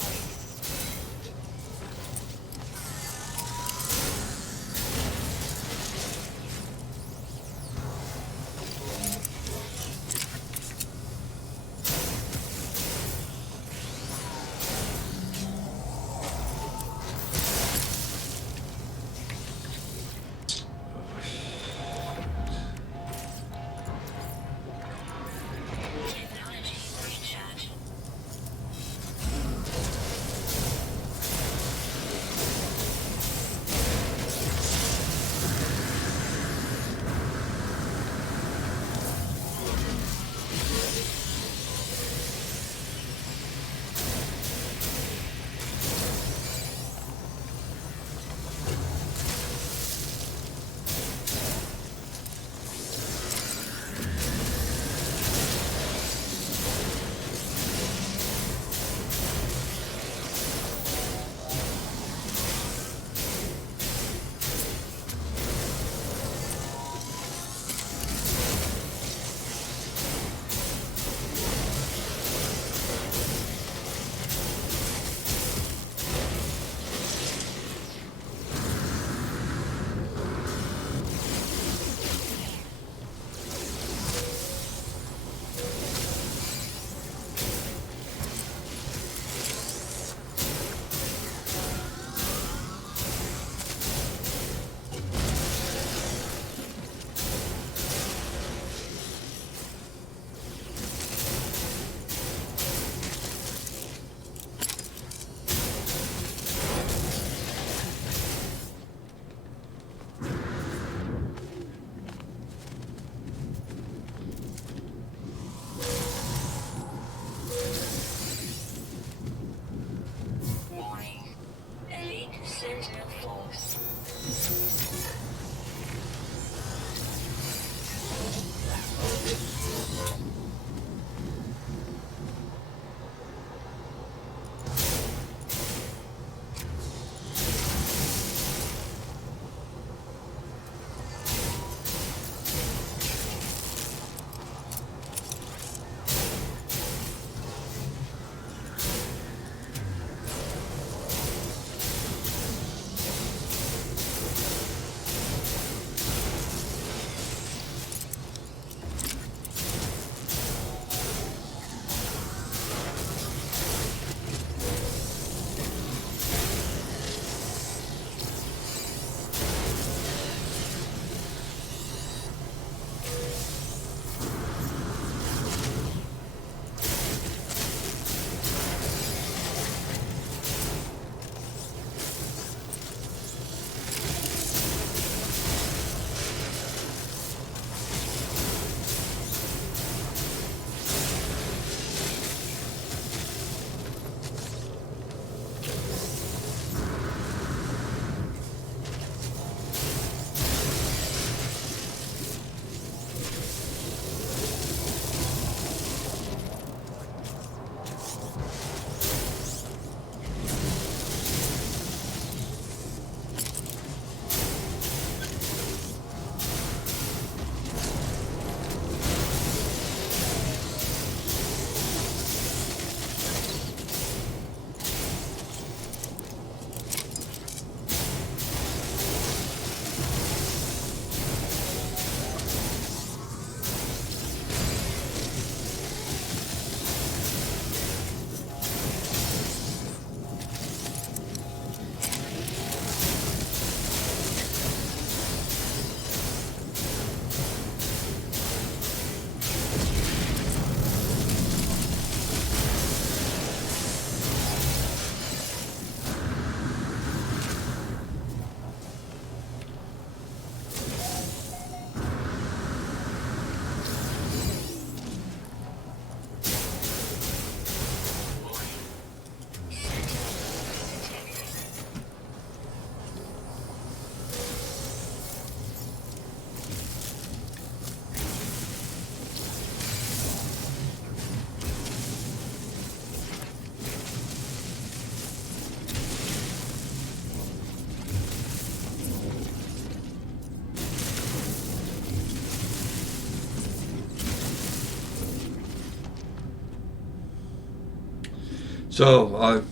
So I've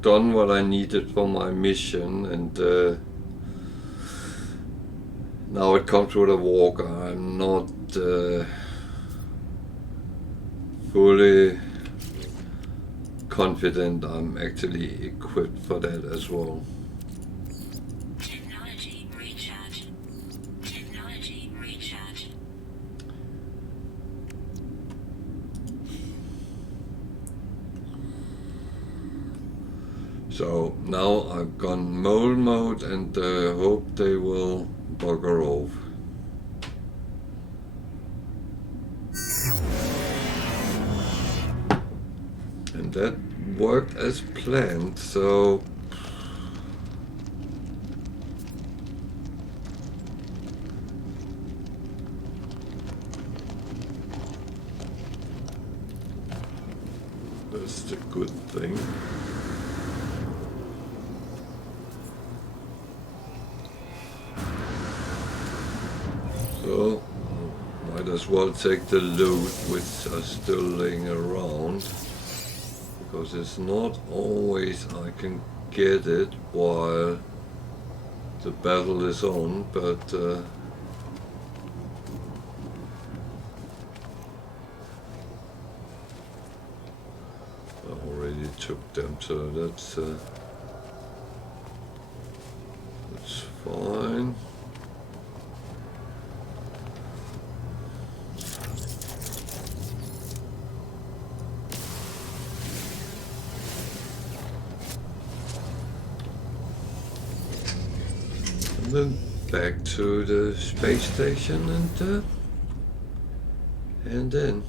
done what I needed for my mission, and now it comes with a walker. I'm not fully confident I'm actually equipped for that as well. Technology recharge. Technology recharge. So now I've gone mole mode and hope they will bugger off. And that worked as planned, so that's the good thing. So might as well take the loot which are still laying around, because it's not always I can get it while the battle is on, but I already took them, so that's fine. Then back to the space station and then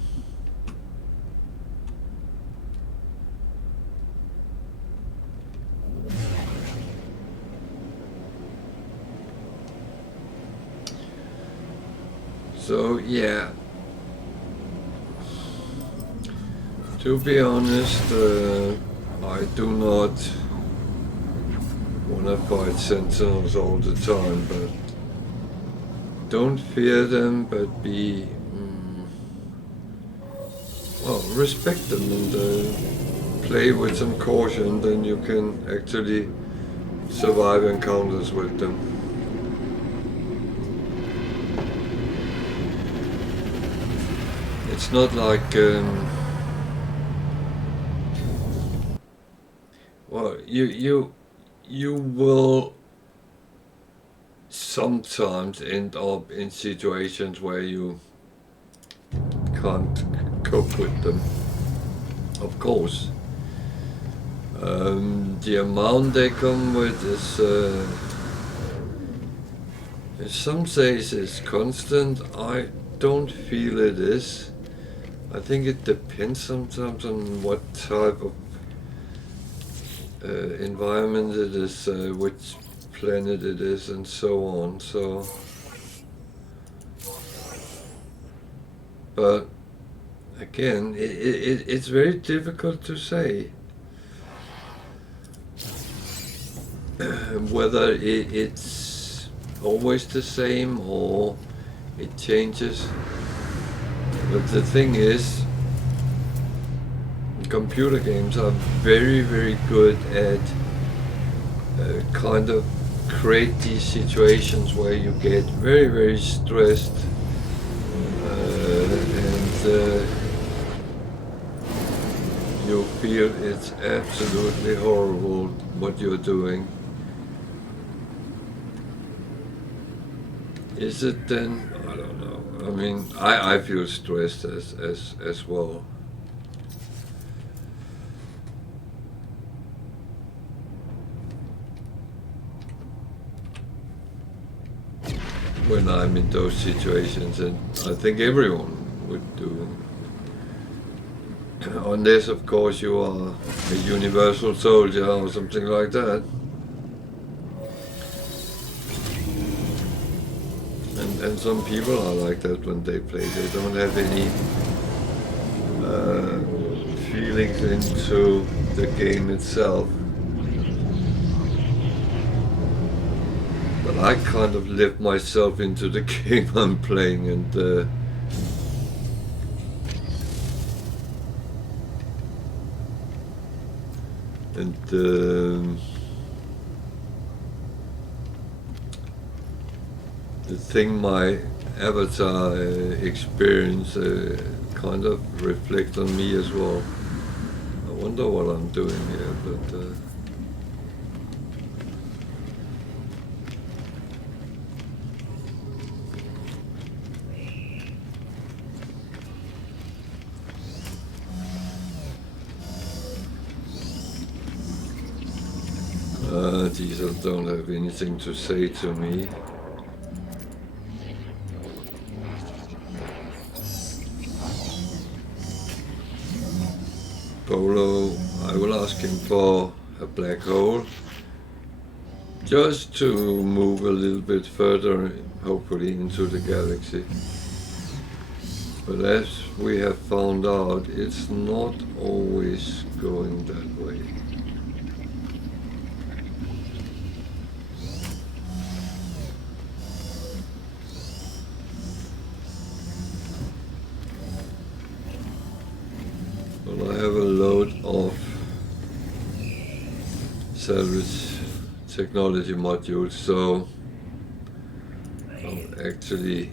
so yeah, to be honest, I do not want to fight sentinels all the time, but don't fear them, but be well, respect them and play with some caution, then you can actually survive encounters with them. It's not like well, you will sometimes end up in situations where you can't cope with them, of course. The amount they come with is some says it's constant. I don't feel it is. I think it depends sometimes on what type of environment it is, which planet it is, and so on. So, but again, it's very difficult to say whether it's always the same or it changes. But the thing is, computer games are very, very good at kind of create these situations where you get very, very stressed and you feel it's absolutely horrible what you're doing. Is it then? I don't know. I mean, I feel stressed as well. When I'm in those situations, and I think everyone would do. Unless, of course, you are a universal soldier or something like that. And some people are like that when they play. They don't have any feelings into the game itself. But I kind of live myself into the game I'm playing, and And the thing my avatar experience kind of reflect on me as well. I wonder what I'm doing here, but these don't have anything to say to me. Polo, I will ask him for a black hole, just to move a little bit further, hopefully into the galaxy. But as we have found out, it's not always going that way. Well, I have a load of salvage technology modules, so I'll actually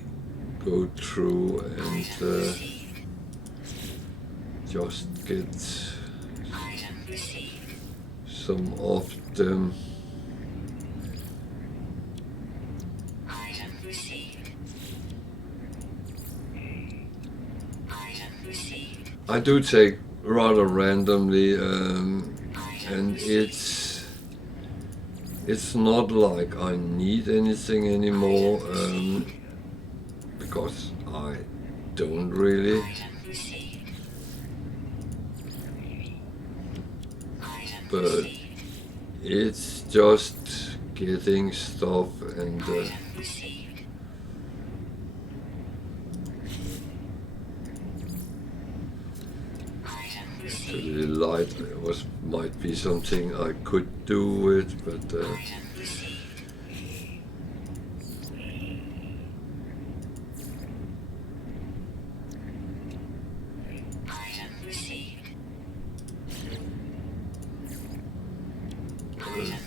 go through and just get some of them. I do take rather randomly, and it's not like I need anything anymore, because I don't really. But it's just getting stuff and actually the light might be something I could do with, but the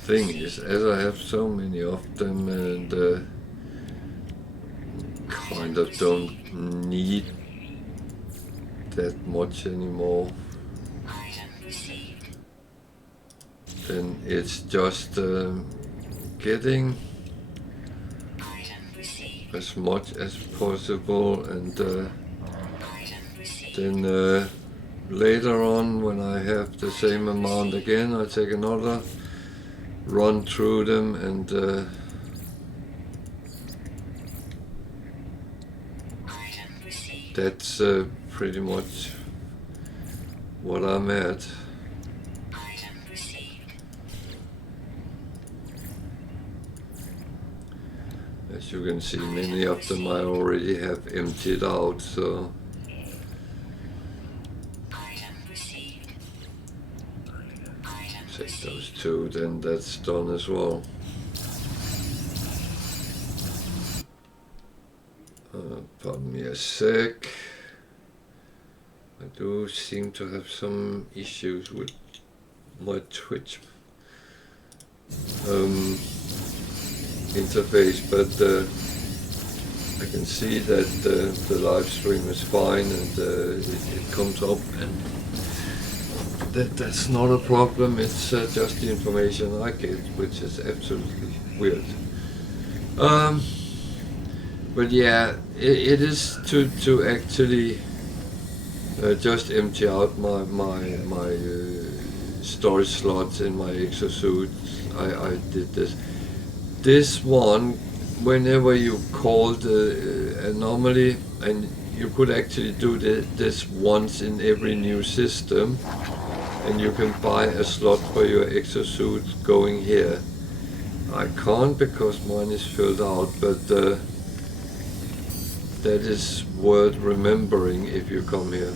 thing is, as I have so many of them and kind of don't need that much anymore, then it's just getting as much as possible, and then later on, when I have the same amount again, I take another run through them, and that's pretty much what I'm at. As you can see, many of them I already have emptied out, so take those two, then that's done as well. Pardon me a sec. I do seem to have some issues with my Twitch interface, but I can see that the live stream is fine, and it comes up, and that's not a problem. It's just the information I get, which is absolutely weird. But yeah, it is to actually just empty out my storage slots in my exosuit. I did this. This one, whenever you called anomaly, and you could actually do this once in every new system, and you can buy a slot for your exosuit going here. I can't because mine is filled out, but that is worth remembering if you come here.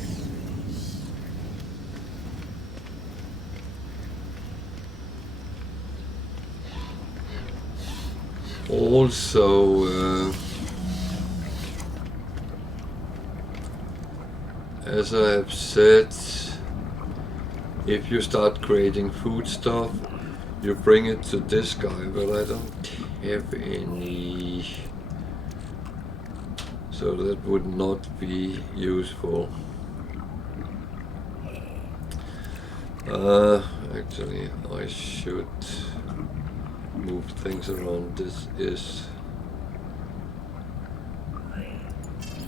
Also, as I have said, if you start creating food stuff, you bring it to this guy, but I don't have any, so that would not be useful. Actually, I should move things around. This is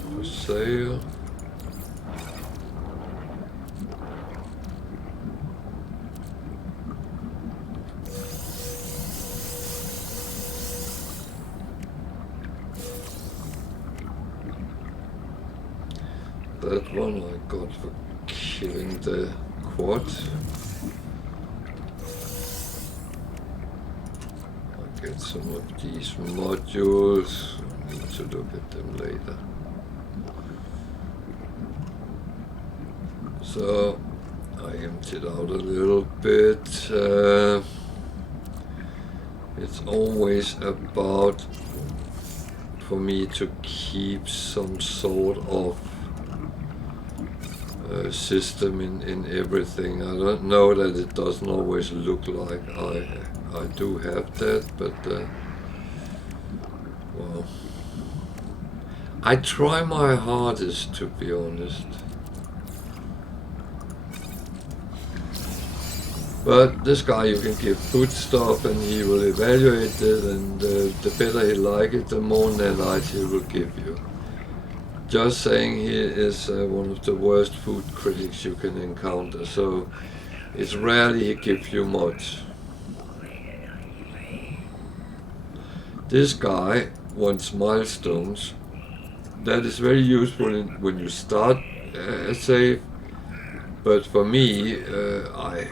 for sale. That one I got for killing the quad. I'll get some of these modules. I need to look at them later. So I emptied out a little bit. It's always about for me to keep some sort of system in everything. I don't know that it doesn't always look like I do have that, but well, I try my hardest, to be honest. But this guy, you can give food stuff and he will evaluate it, and the better he like it, the more nanites he will give you. Just saying, he is one of the worst food critics you can encounter, so it's rarely he gives you much. This guy wants milestones. That is very useful when you start a save, but for me, I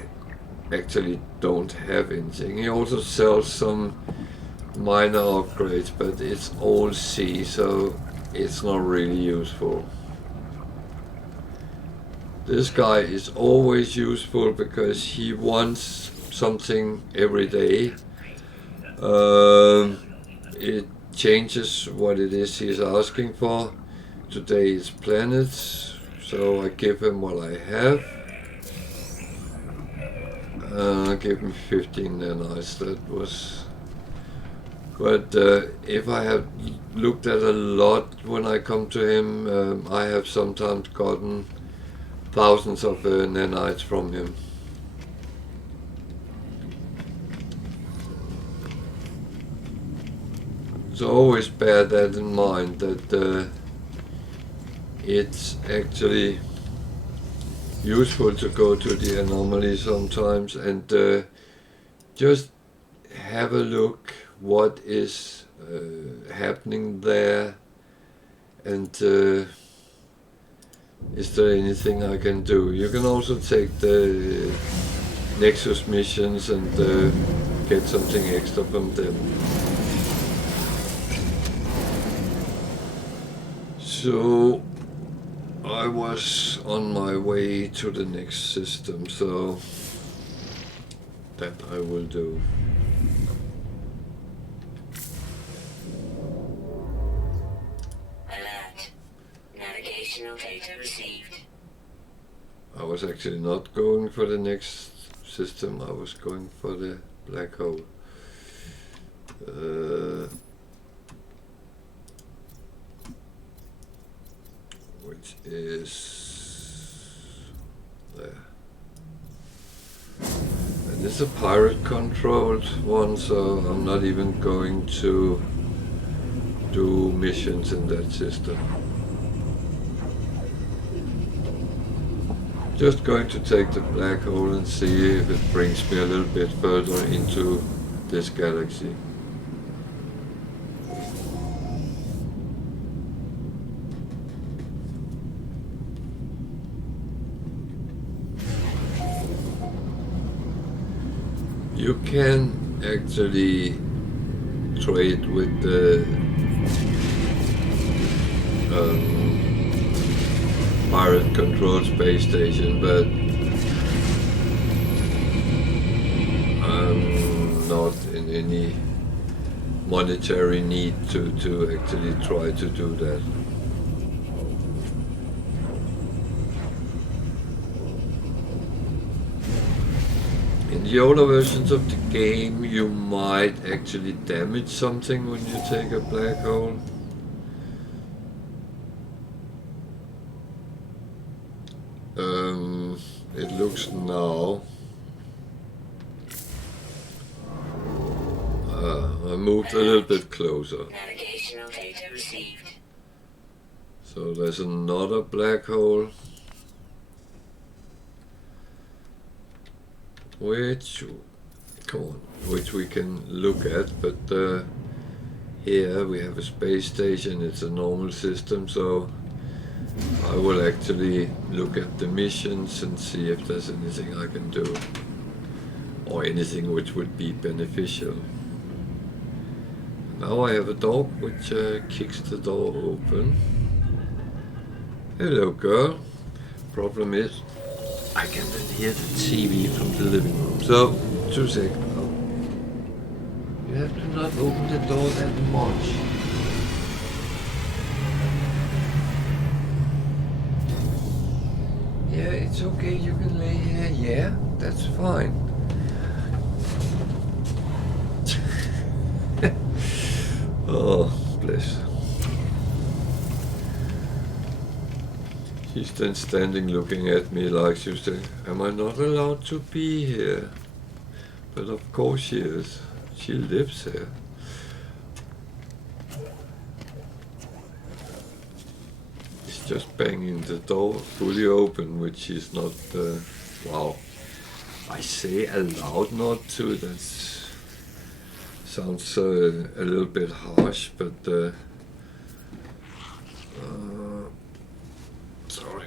actually don't have anything. He also sells some minor upgrades, but it's all C, so it's not really useful. This guy is always useful because he wants something every day. It changes what it is he's asking for. Today is planets, so I give him what I have. I gave him 15 nanites. That was. But if I have looked at a lot when I come to him, I have sometimes gotten thousands of nanites from him. So always bear that in mind, that it's actually useful to go to the anomaly sometimes and just have a look what is happening there, and is there anything I can do. You can also take the Nexus missions and get something extra from them. So I was on my way to the next system, so that I will do. Alert. Navigational data received. I was actually not going for the next system, I was going for the black hole. Which is there. And it's a pirate controlled one, so I'm not even going to do missions in that system. Just going to take the black hole and see if it brings me a little bit further into this galaxy. You can actually trade with the pirate controlled space station, but I'm not in any monetary need to actually try to do that. the older versions of the game, you might actually damage something when you take a black hole. It looks now. I moved a little bit closer. Navigational data received. So there's another black hole, which we can look at, but here we have a space station. It's a normal system, so I will actually look at the missions and see if there's anything I can do, or anything which would be beneficial. Now I have a dog which kicks the door open. Hello, girl. Problem is, I can then hear the TV from the living room. So, 2 seconds. You have to not open the door that much. Yeah, it's okay. You can lay here. Yeah, that's fine. Oh, bless. She's then standing looking at me like she was saying, am I not allowed to be here? But of course she is. She lives here. She's just banging the door fully open, which is not, wow. I say allowed not to, that sounds a little bit harsh, but sorry.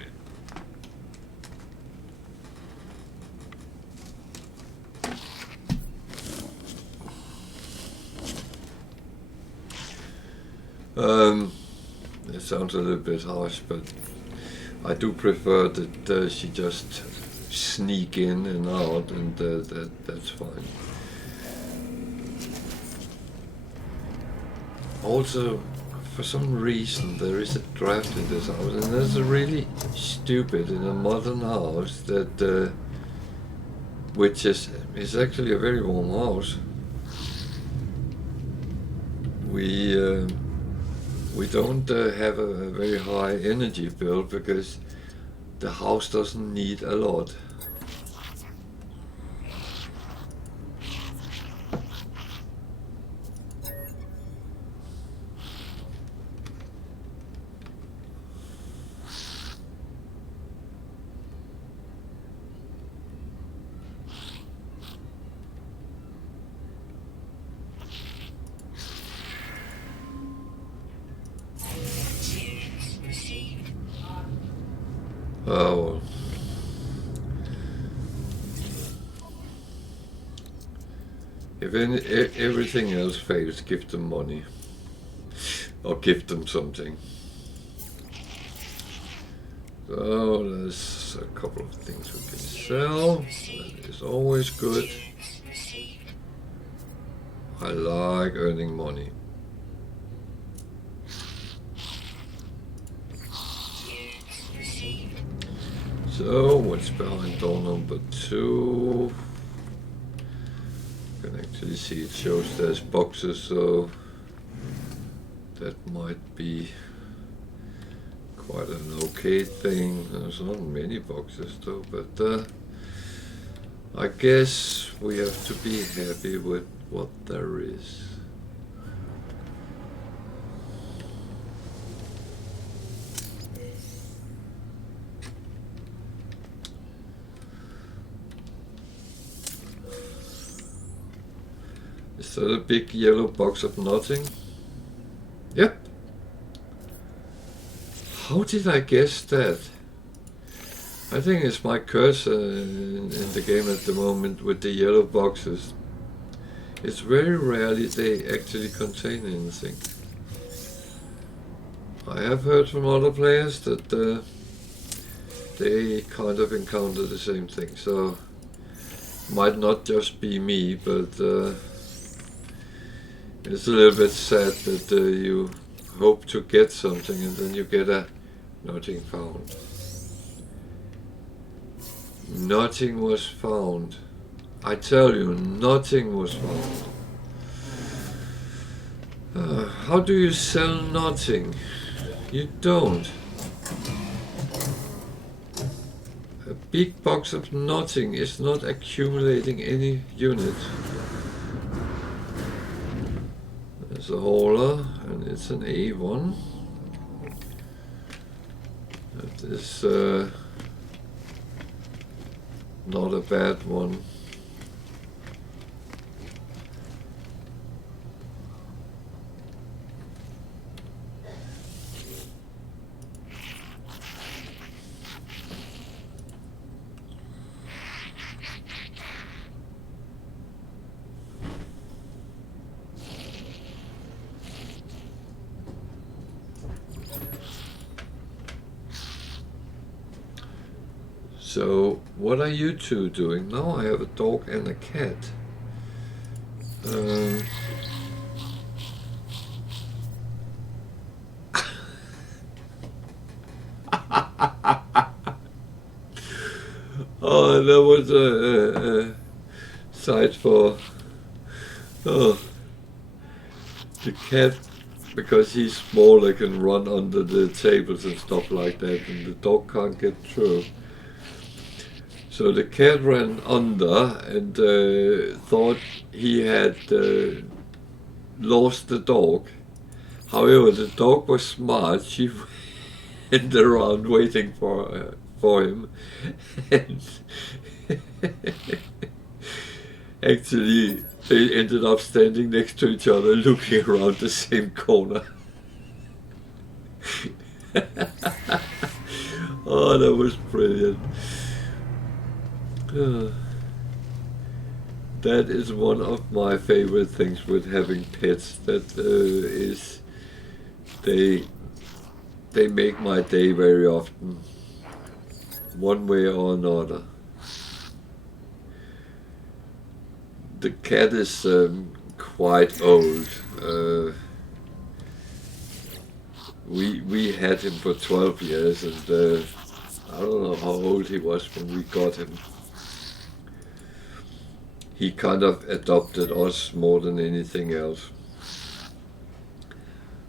It sounds a little bit harsh, but I do prefer that she just sneak in and out, and that's fine. Also, for some reason, there is a draft in this house, and that's really stupid in a modern house that, which is actually a very warm house. We don't have a very high energy bill because the house doesn't need a lot. Oh, if everything else fails, give them money or give them something. So there's a couple of things we can sell. That is always good. I like earning money. So, what's behind door number 2? You can actually see it shows there's boxes, so that might be quite an okay thing. There's not many boxes though, but I guess we have to be happy with what there is. Is that a big yellow box of nothing? Yep. How did I guess that? I think it's my cursor in the game at the moment with the yellow boxes. It's very rarely they actually contain anything. I have heard from other players that they kind of encounter the same thing, so might not just be me, but it's a little bit sad that you hope to get something and then you get a nothing found. Nothing was found. I tell you, nothing was found. How do you sell nothing? You don't. A big box of nothing is not accumulating any unit. There's a hauler, and it's an A1. That is not a bad one. So, what are you two doing? Now I have a dog and a cat. Oh, that was a sight for the cat, because he's smaller, can run under the tables and stuff like that, and the dog can't get through. So the cat ran under and thought he had lost the dog. However, the dog was smart. She went around waiting for him, and actually they ended up standing next to each other, looking around the same corner. Oh, that was brilliant. That is one of my favorite things with having pets. That is, they make my day very often, one way or another. The cat is quite old. We had him for 12 years, and I don't know how old he was when we got him. He kind of adopted us more than anything else.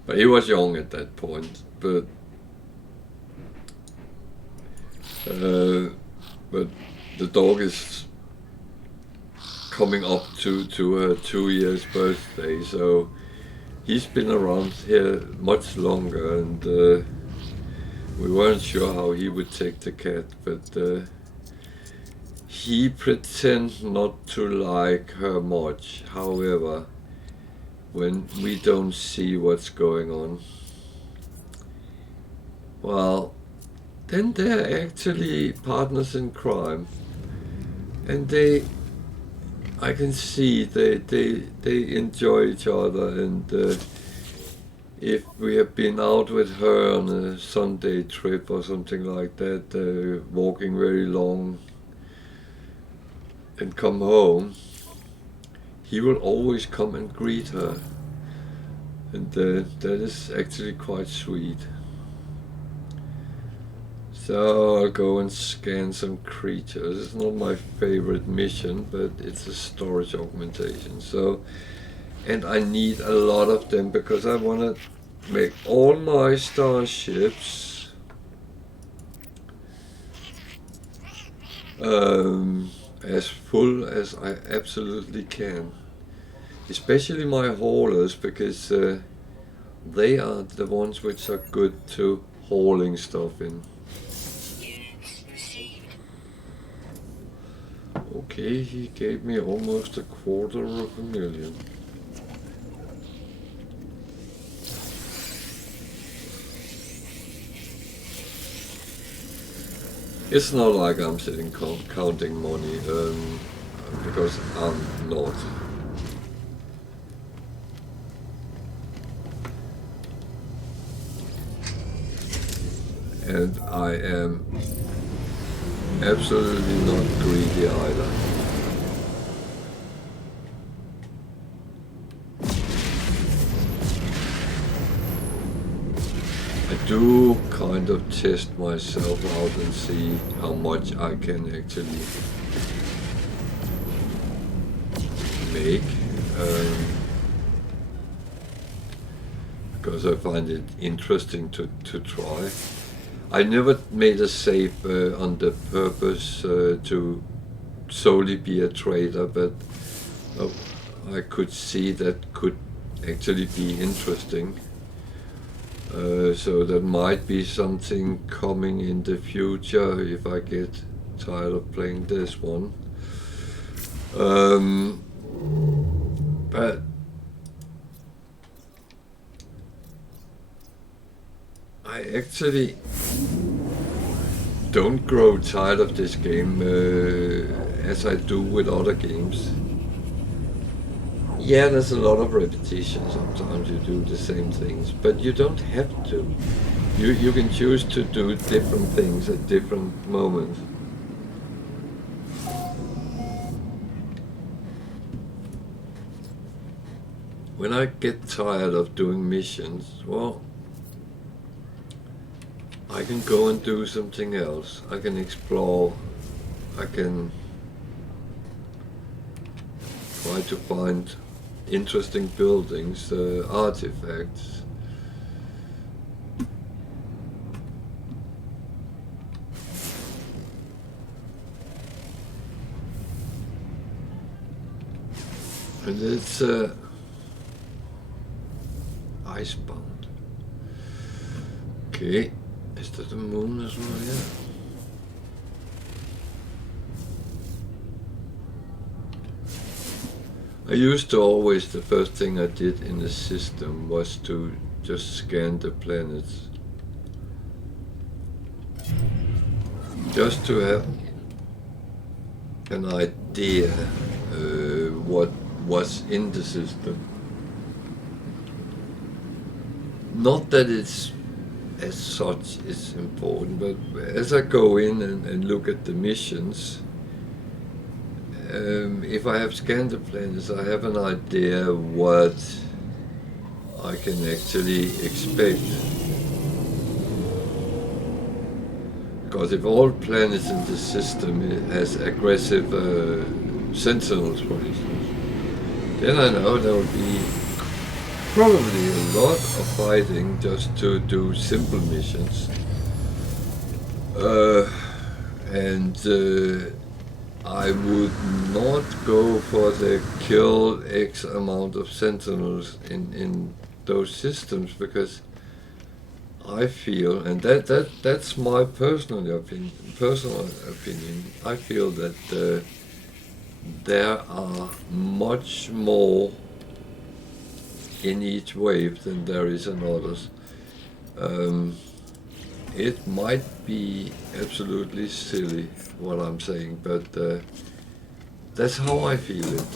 But he was young at that point. But the dog is coming up to her 2 years birthday, so he's been around here much longer, and we weren't sure how he would take the cat, but he pretends not to like her much. However, when we don't see what's going on, well, then they're actually partners in crime, and I can see they enjoy each other, and if we have been out with her on a Sunday trip or something like that, walking very long, and come home, he will always come and greet her, and that is actually quite sweet. So I'll go and scan some creatures. It's not my favorite mission, but it's a storage augmentation. So, and I need a lot of them because I want to make all my starships as full as I absolutely can. Especially my haulers, because they are the ones which are good to hauling stuff in. Okay, he gave me almost $250,000. It's not like I'm sitting counting money, because I'm not. And I am absolutely not greedy either. I do kind of test myself out and see how much I can actually make, because I find it interesting to try. I never made a save on the purpose to solely be a trader, but I could see that could actually be interesting. So that might be something coming in the future if I get tired of playing this one. But I actually don't grow tired of this game as I do with other games. Yeah, there's a lot of repetition. Sometimes you do the same things, but you don't have to. You can choose to do different things at different moments. When I get tired of doing missions, well, I can go and do something else. I can explore. I can try to find interesting buildings, artifacts. And it's icebound. Okay, is that the moon as well? Yeah. I used to always, the first thing I did in the system was to just scan the planets. Just to have an idea what was in the system. Not that it's as such is important, but as I go in and look at the missions, if I have scanned the planets, I have an idea what I can actually expect. Because if all planets in the system has aggressive sentinels, for instance, then I know there will be probably a lot of fighting just to do simple missions. I would not go for the kill X amount of sentinels in those systems, because I feel, and that's my personal opinion. I feel that there are much more in each wave than there is in others. It might be absolutely silly what I'm saying, but that's how I feel it.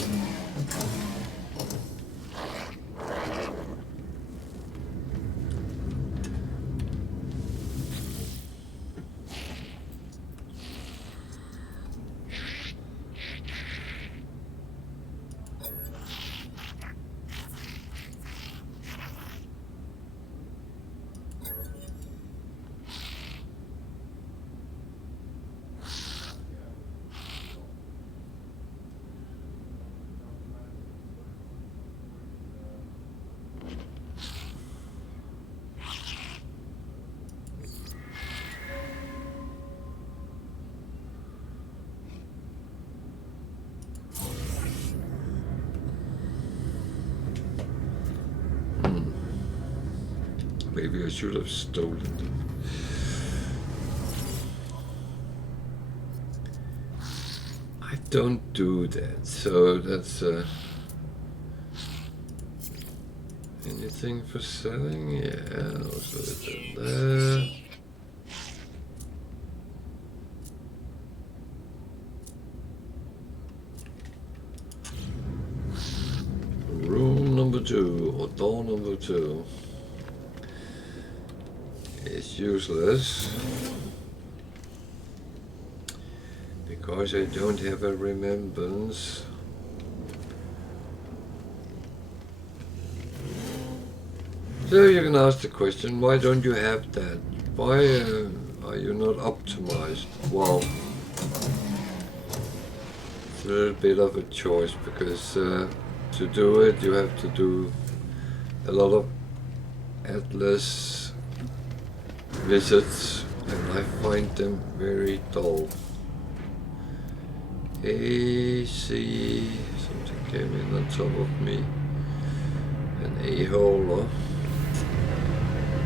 Maybe I should have stolen them. I don't do that, so that's anything for selling? Yeah, also there. Room number 2, or door number 2. It's useless because I don't have a remembrance. So you can ask the question, why don't you have that? Why are you not optimized? Well, it's a little bit of a choice, because to do it you have to do a lot of Atlas visits, and I find them very dull. AC, something came in on top of me. An a-hole.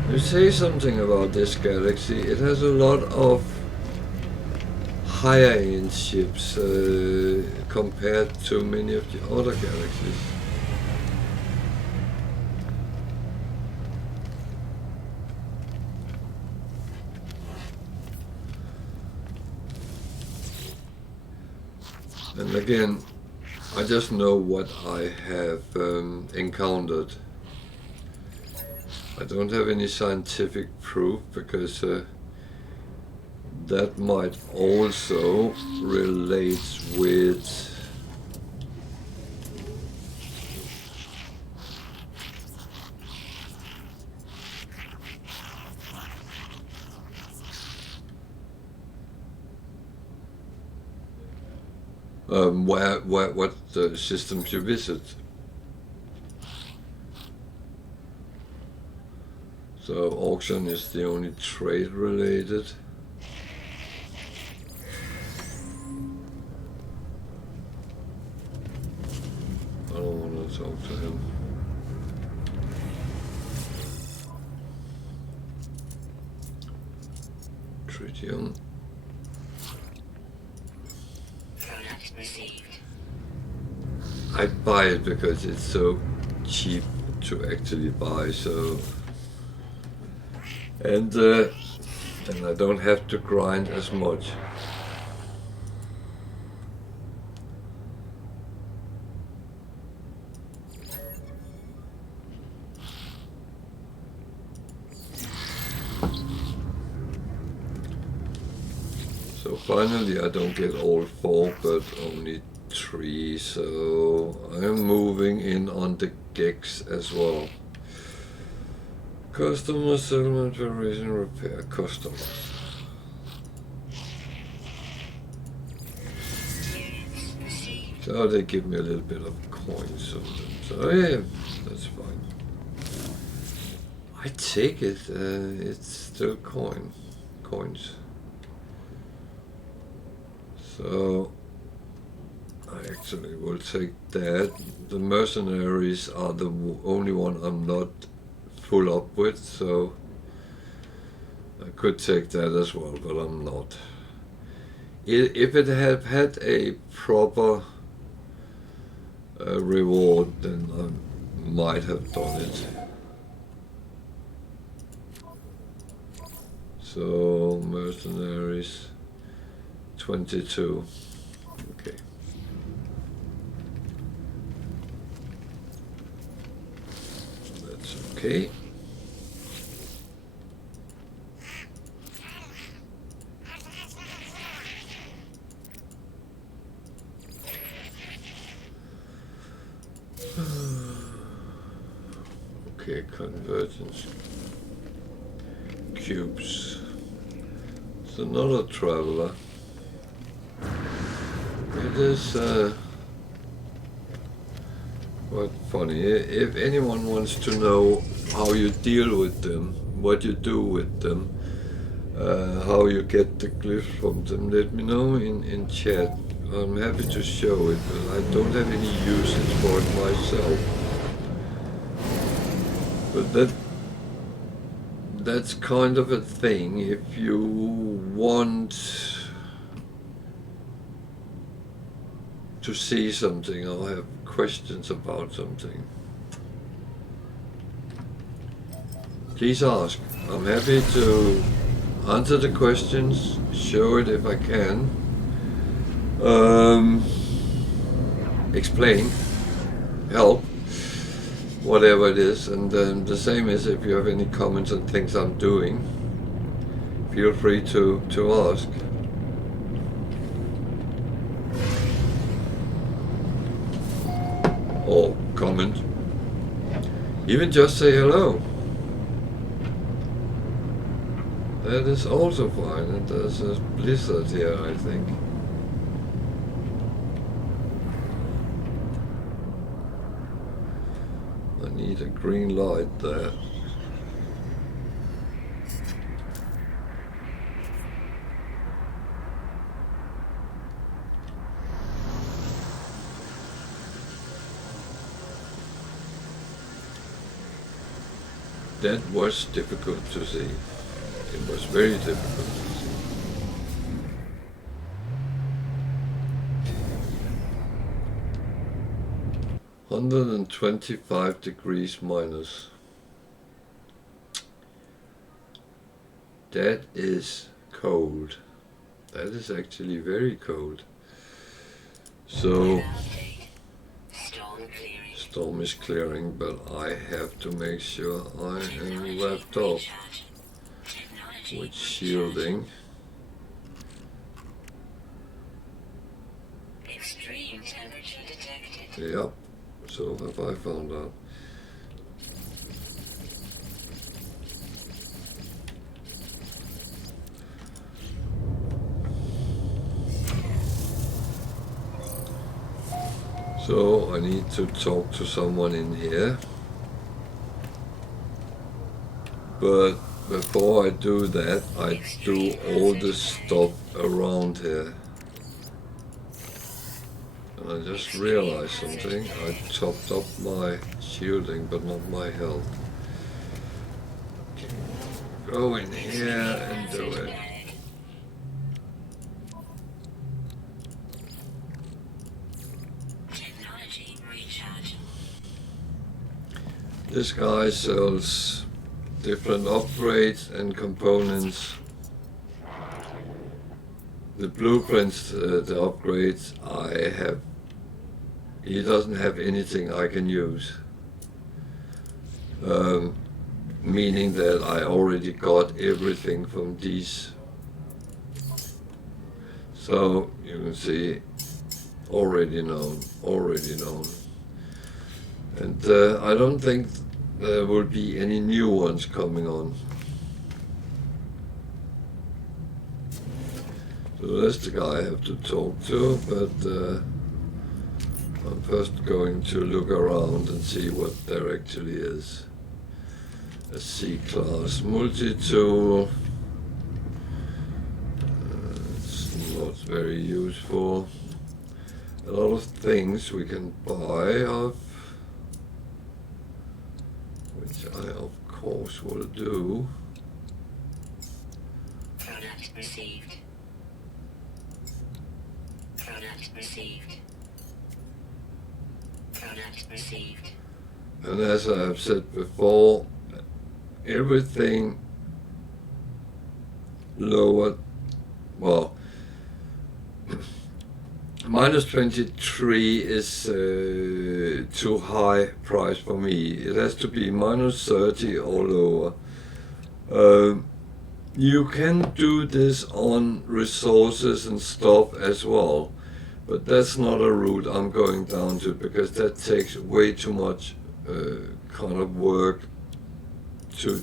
You say something about this galaxy. It has a lot of higher-end ships compared to many of the other galaxies. And again, I just know what I have encountered. I don't have any scientific proof, because that might also relate with what systems you visit. So auction is the only trade related. I don't want to talk to him. Tritium. Product received. I buy it because it's so cheap to actually buy, so, and I don't have to grind as much. So finally I don't get all 4 but only 3, so I'm moving in on the gigs as well. Customer settlement, variation, repair, customers. So they give me a little bit of coins on them. So yeah, that's fine. I take it, it's still coins. So I actually will take that. The mercenaries are the only one I'm not full up with, so I could take that as well, but I'm not. If it had had a proper reward, then I might have done it. So mercenaries 22. Okay. That's okay. Okay, convergence cubes. It's another traveler. It is quite funny. If anyone wants to know how you deal with them, what you do with them, how you get the glyphs from them, let me know in chat. I'm happy to show it, but I don't have any usage for it myself. But that's kind of a thing. If you want to see something or have questions about something, please ask. I'm happy to answer the questions, show it if I can, explain, help, whatever it is. And the same is if you have any comments on things I'm doing, feel free to ask. Or comment. Even just say hello. That is also fine. And there's a blizzard here, I think. need a green light there. That was difficult to see. It was very difficult to see. -125 minus. That is cold. That is actually very cold. So storm is clearing, but I have to make sure I am wrapped up with shielding. Extreme temperature detected. Yep, so have I found out. So I need to talk to someone in here. But before I do that, I do all the stuff around here. And I just realized something. I topped up my shielding, but not my health. Go in here and do it. This guy sells different upgrades and components. The blueprints, the upgrades I have, he doesn't have anything I can use. Meaning that I already got everything from these. So you can see, already known. And I don't think there will be any new ones coming on. So that's the guy I have to talk to, but I'm first going to look around and see what there actually is. A C-class multi-tool. It's not very useful. A lot of things we can buy of, which I of course will do. Product received. Product received. Product received. And as I have said before, everything lower, well, -23 is too high price for me. It has to be -30 or lower. You can do this on resources and stuff as well, but that's not a route I'm going down to, because that takes way too much kind of work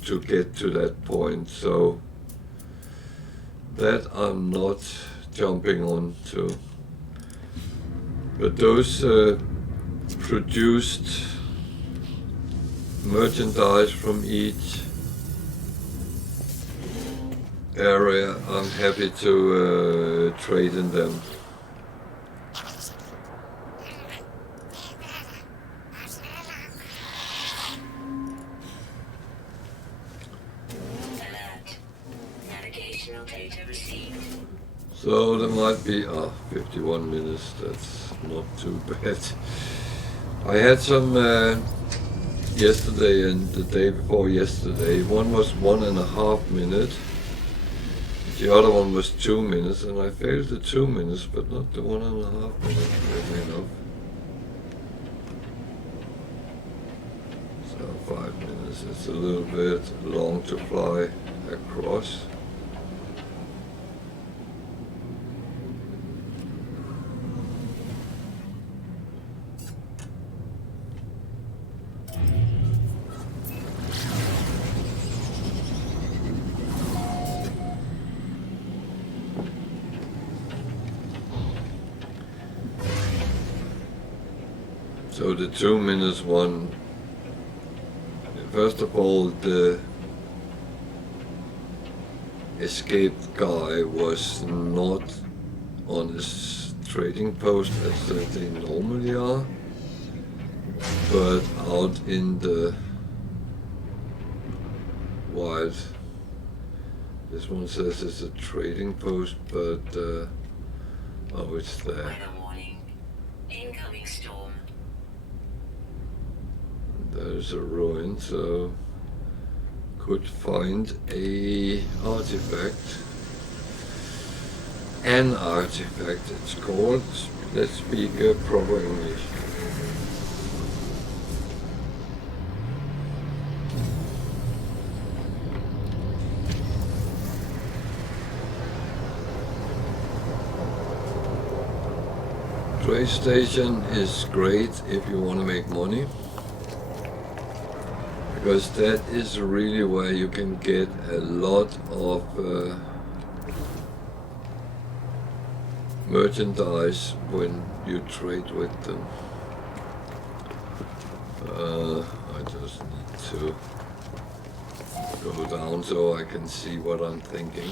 to get to that point. So that I'm not jumping on to. But those produced merchandise from each area, I'm happy to trade in them. Navigational data received. So there might be 51 minutes, that's not too bad. I had some yesterday and the day before yesterday. One was 1.5 minutes, the other one was 2 minutes, and I failed the 2 minutes, but not the 1.5 minutes, weirdly enough. So 5 minutes, it's a little bit long to fly across. So the 2 minutes one first of all, the escaped guy was not on his trading post as they normally are, but out in the wild. This one says it's a trading post, but oh, it's there. Weather warning. Incoming storm. There's a ruin, so could find a artifact. An artifact, it's called. Let's speak proper English. Trade station is great if you want to make money, because that is really where you can get a lot of merchandise when you trade with them. I just need to go down so I can see what I'm thinking.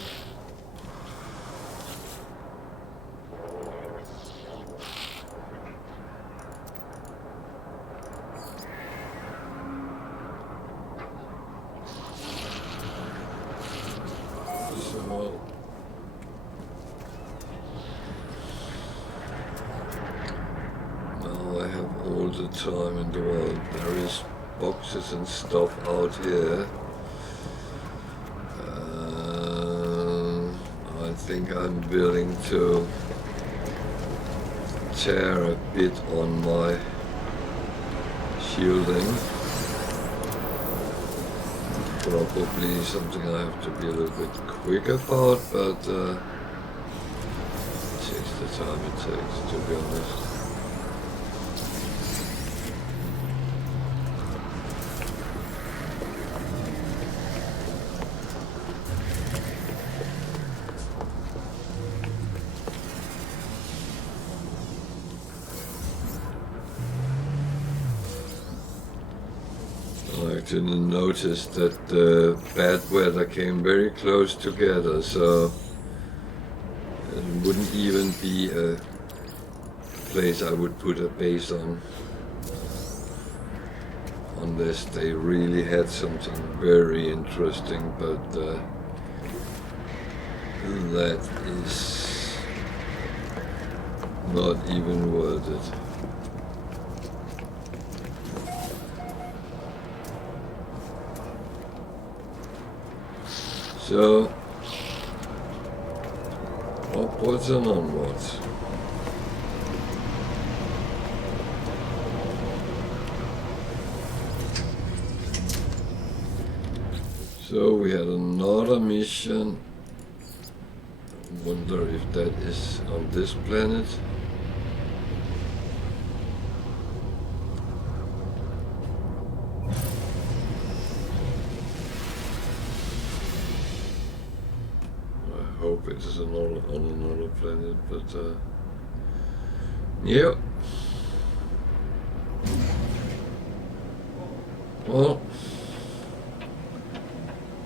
Time in the world. There is boxes and stuff out here. I think I'm willing to tear a bit on my shielding. Probably something I have to be a little bit quick about, but it takes the time it takes, to be honest. I didn't notice that the bad weather came very close together, so it wouldn't even be a place I would put a base on, unless they really had something very interesting, but that is not even worth it. So, upwards and onwards. So we had another mission. Wonder if that is on this planet. It is on another planet, but yeah. Well,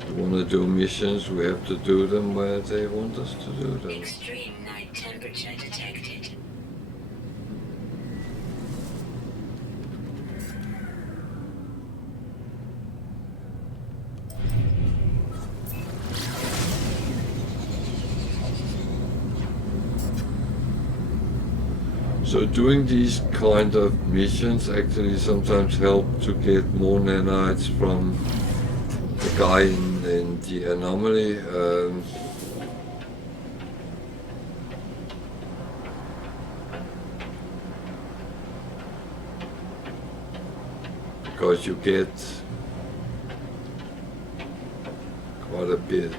if we want to do missions, we have to do them where they want us to do them. Extreme night temperature detected. So doing these kind of missions actually sometimes help to get more nanites from the guy in the anomaly. Because you get quite a bit.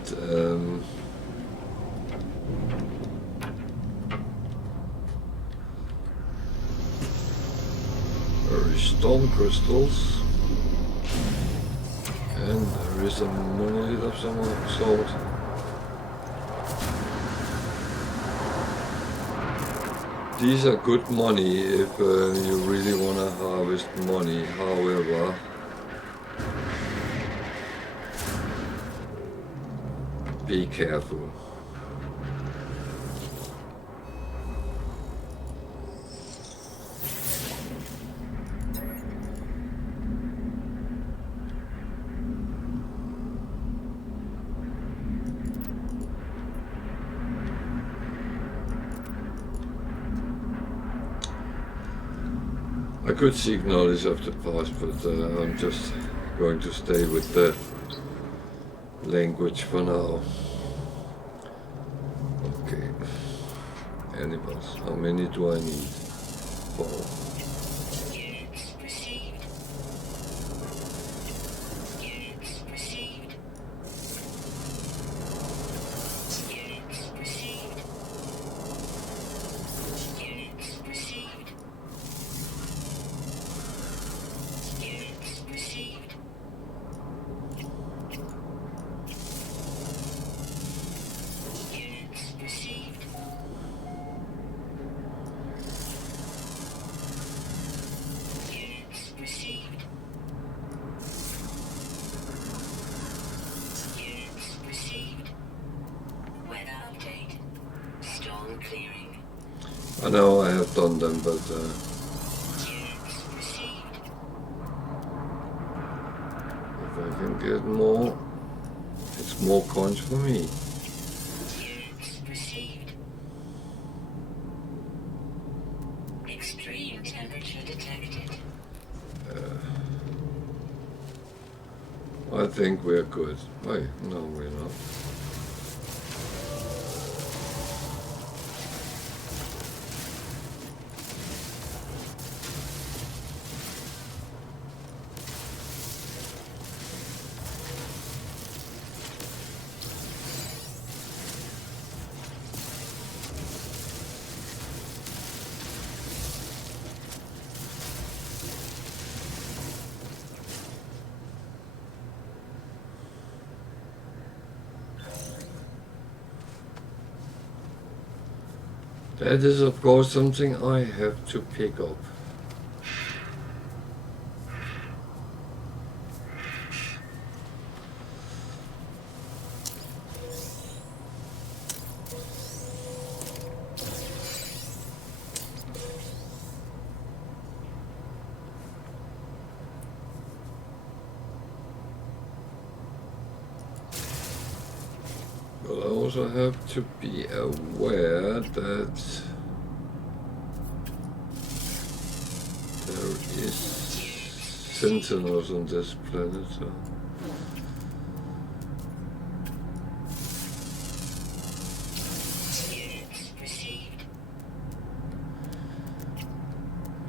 Stone crystals, and there is a monolith of some sort. These are good money if you really want to harvest money. However, be careful. I could seek knowledge of the past, but I'm just going to stay with the language for now. Okay. Animals. How many do I need? 4. Units received. Units received. Units received. Units received. Units received. Units received. Units received. Units received. Weather update. Storm clearing. I know I have done them, but Units received. if I can get more, it's more coins for me. Units received. Extreme temperature detected. I think we're good. Wait, no, we're not. That is, of course, something I have to pick up. But I also have to be aware that there is sentinels on this planet. So. Units received.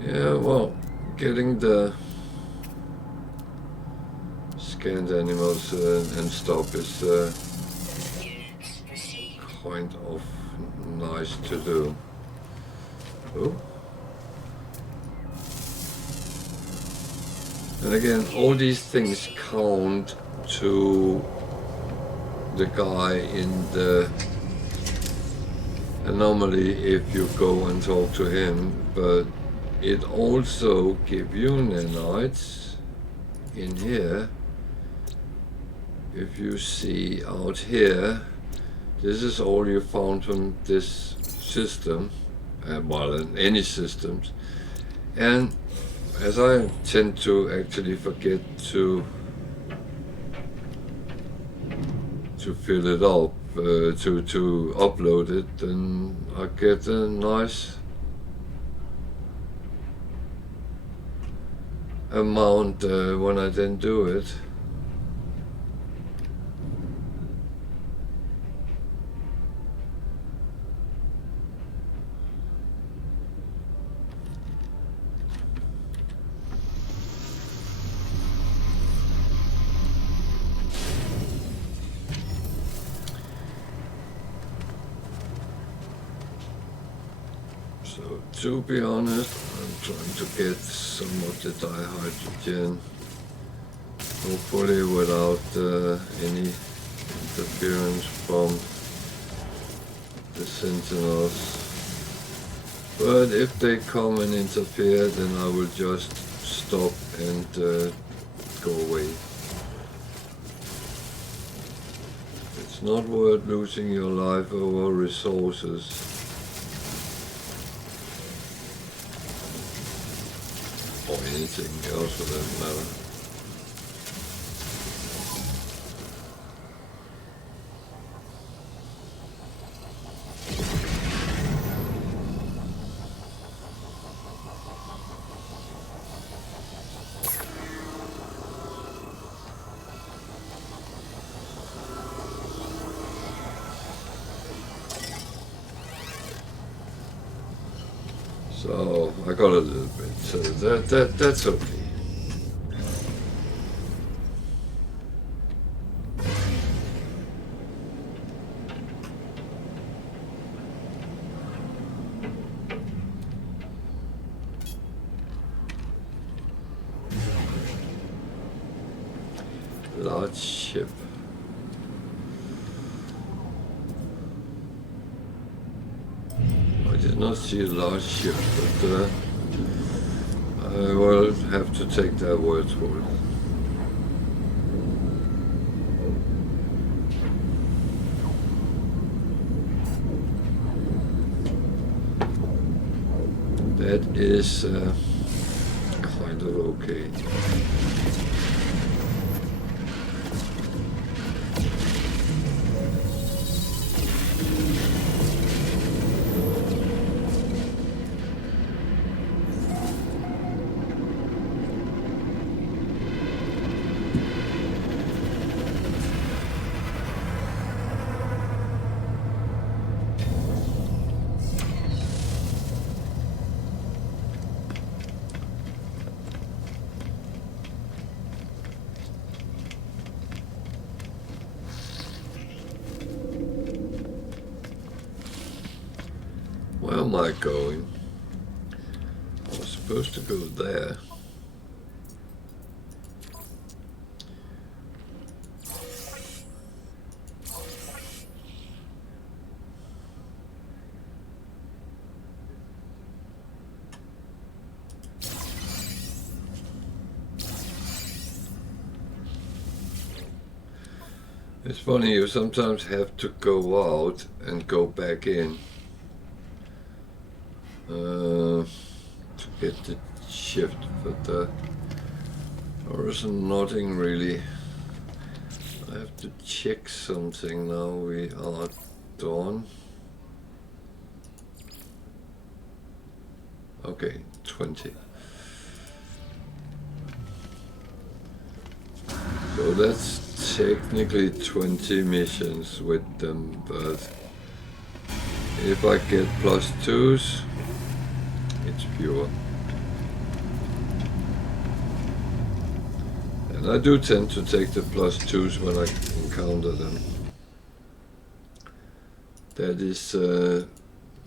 Yeah, well, getting the scanned animals and stuff is Units received. kind of nice to do. Oh. And again, all these things count to the guy in the anomaly if you go and talk to him, but it also gives you nanites in here. If you see out here, this is all you found from this system, well, in any systems, and as I tend to actually forget to fill it up, to upload it, then I get a nice amount when I then do it. So to be honest, I'm trying to get some of the dihydrogen, hopefully without any interference from the sentinels. But if they come and interfere, then I will just stop and go away. It's It's not worth losing your life over resources. Or anything else for that matter. So I got a little bit, so that's okay. Large ship. I did not see a large ship, but I will have to take their word for it. That is kind of okay. Where am I going? I was supposed to go there. It's funny, you sometimes have to go out and go back in to get the shift, but there is nothing really. I have to check something now. We are done. Okay, 20. So that's technically 20 missions with them, but if I get +2s, it's pure. And I do tend to take the +2s when I encounter them. That is a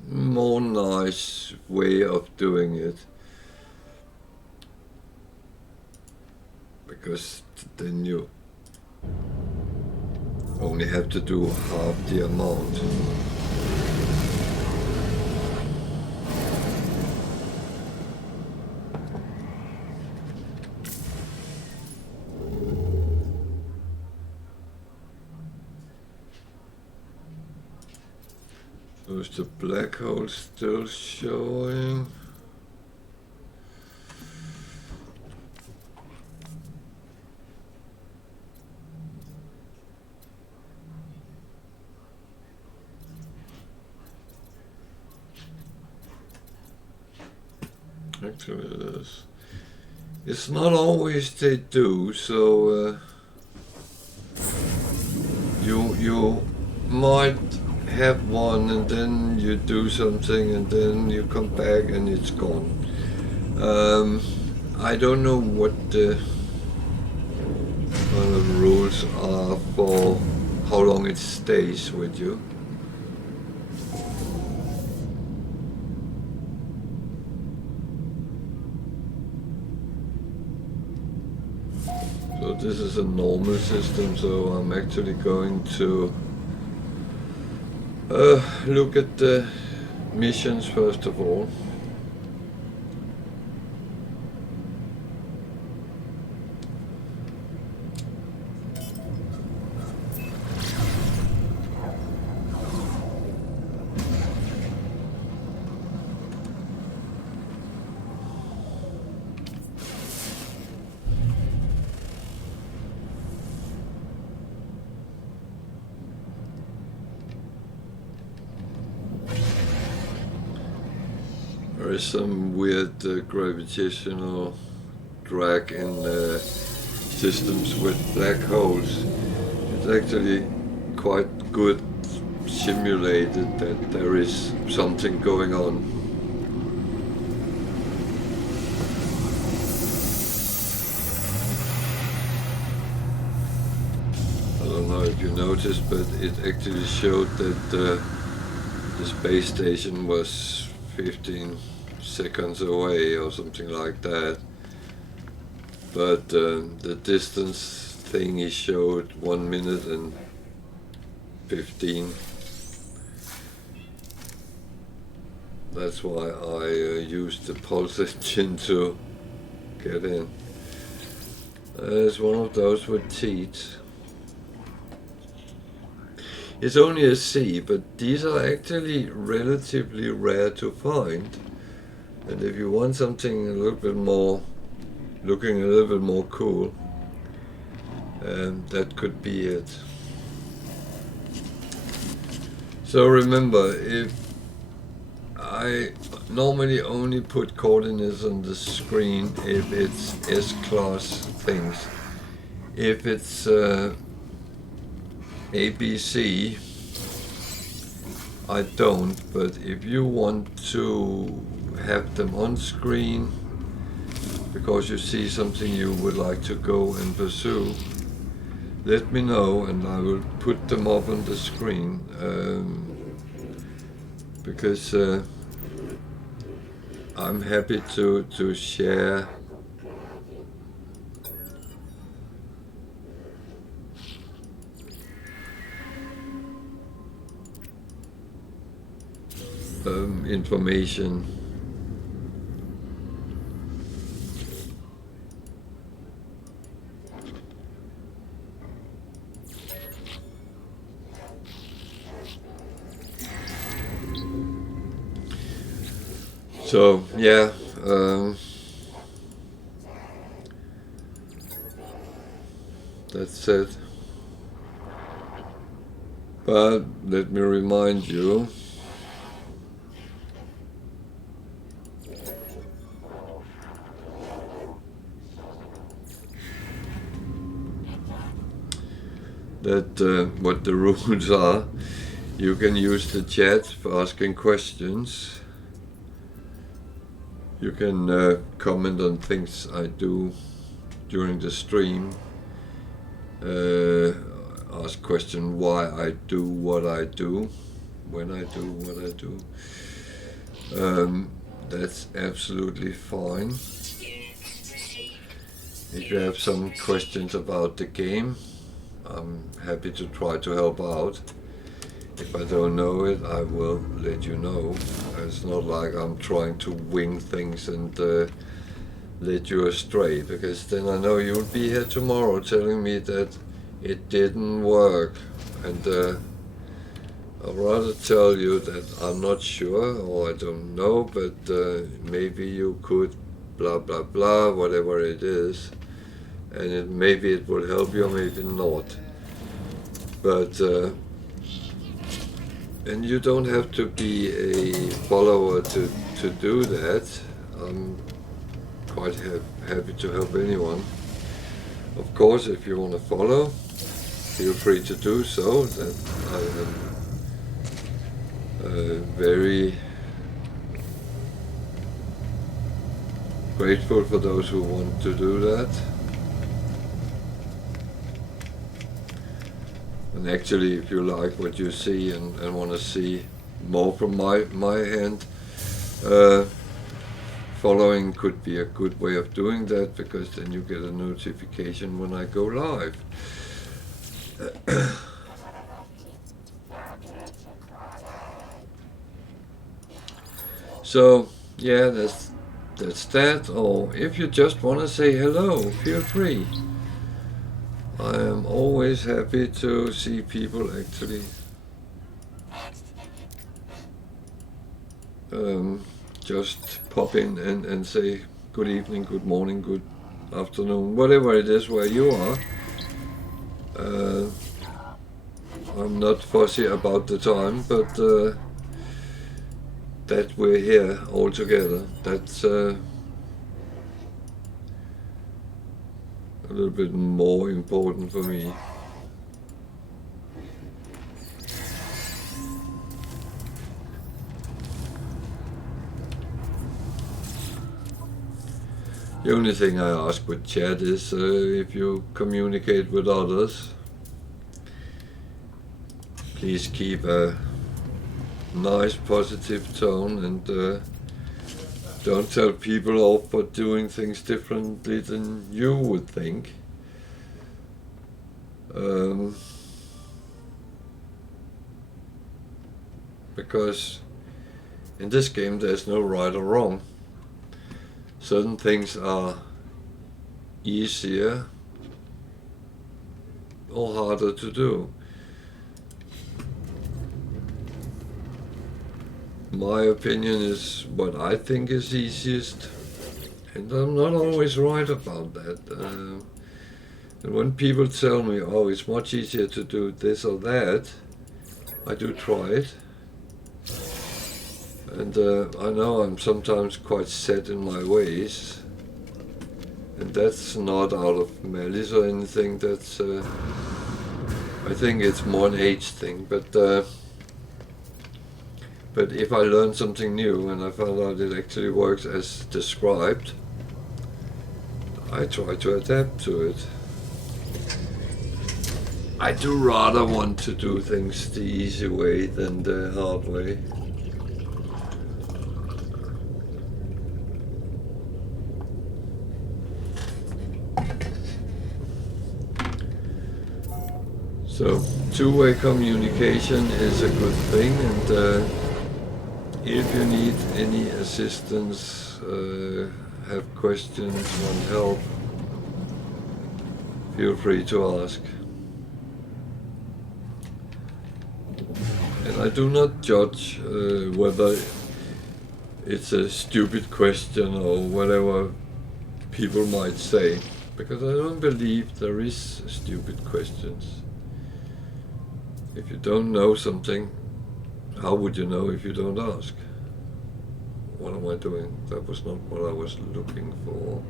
more nice way of doing it. Because then you only have to do half the amount. So is the black hole still showing? Actually it is. It's not always they do, so you might have one and then you do something and then you come back and it's gone. I don't know what the kind of rules are for how long it stays with you. So this is a normal system, so I'm actually going to look at the missions first of all. There is some weird gravitational drag in systems with black holes. It's actually quite good simulated that there is something going on. I don't know if you noticed, but it actually showed that the space station was 15 seconds away or something like that. But the distance thingy showed 1 minute and 15. That's why I used the pulse engine to get in. There's one of those with teeth. It's only a C, but these are actually relatively rare to find. And if you want something a little bit more, looking a little bit more cool, that could be it. So remember, if I normally only put coordinates on the screen if it's S-class things. If it's ABC, I don't, but if you want to have them on screen because you see something you would like to go and pursue, let me know and I will put them up on the screen, because I'm happy to share information. So yeah, that's it. But let me remind you, that what the rules are. You can use the chat for asking questions. You can comment on things I do during the stream. Ask question why I do what I do, when I do what I do. That's absolutely fine. If you have some questions about the game, I'm happy to try to help out. If I don't know it, I will let you know. It's not like I'm trying to wing things and lead you astray, because then I know you'll be here tomorrow telling me that it didn't work, and I'd rather tell you that I'm not sure or I don't know, but maybe you could blah blah blah, whatever it is, and maybe it will help you, maybe not. But and you don't have to be a follower to do that. I'm quite happy to help anyone. Of course, if you want to follow, feel free to do so. That I am very grateful for those who want to do that. And actually, if you like what you see and want to see more from my hand, following could be a good way of doing that, because then you get a notification when I go live. So yeah, that's that. Or if you just want to say hello, feel free. I am always happy to see people actually just pop in and say good evening, good morning, good afternoon, whatever it is where you are. I'm not fussy about the time, but that we're here all together. That's a little bit more important for me. The only thing I ask with chat is if you communicate with others, please keep a nice positive tone and don't tell people off for doing things differently than you would think. Because in this game there's no right or wrong. Certain things are easier or harder to do. My opinion is what I think is easiest, and I'm not always right about that. And when people tell me, oh, it's much easier to do this or that, I do try it. And I know I'm sometimes quite set in my ways, and that's not out of malice or anything. That's I think it's more an age thing. But if I learn something new and I found out it actually works as described, I try to adapt to it. I do rather want to do things the easy way than the hard way. So, two-way communication is a good thing, and if you need any assistance, have questions, want help, feel free to ask. And I do not judge whether it's a stupid question or whatever people might say, because I don't believe there is stupid questions. If you don't know something, how would you know if you don't ask? What am I doing? That was not what I was looking for.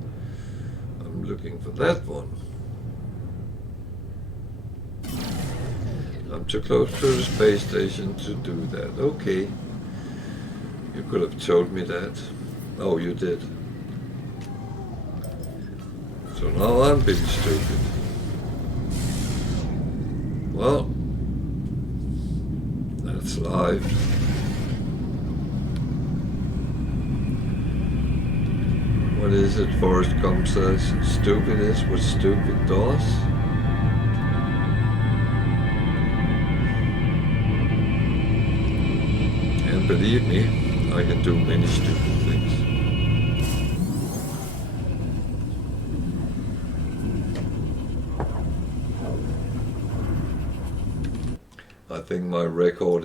I'm looking for that one. I'm too close to the space station to do that. Okay. You could have told me that. Oh, you did. So now I'm being stupid. Well, that's life. What is it Forrest Gump says? Stupid is what stupid does. And believe me, I can do many stupid things. I think my record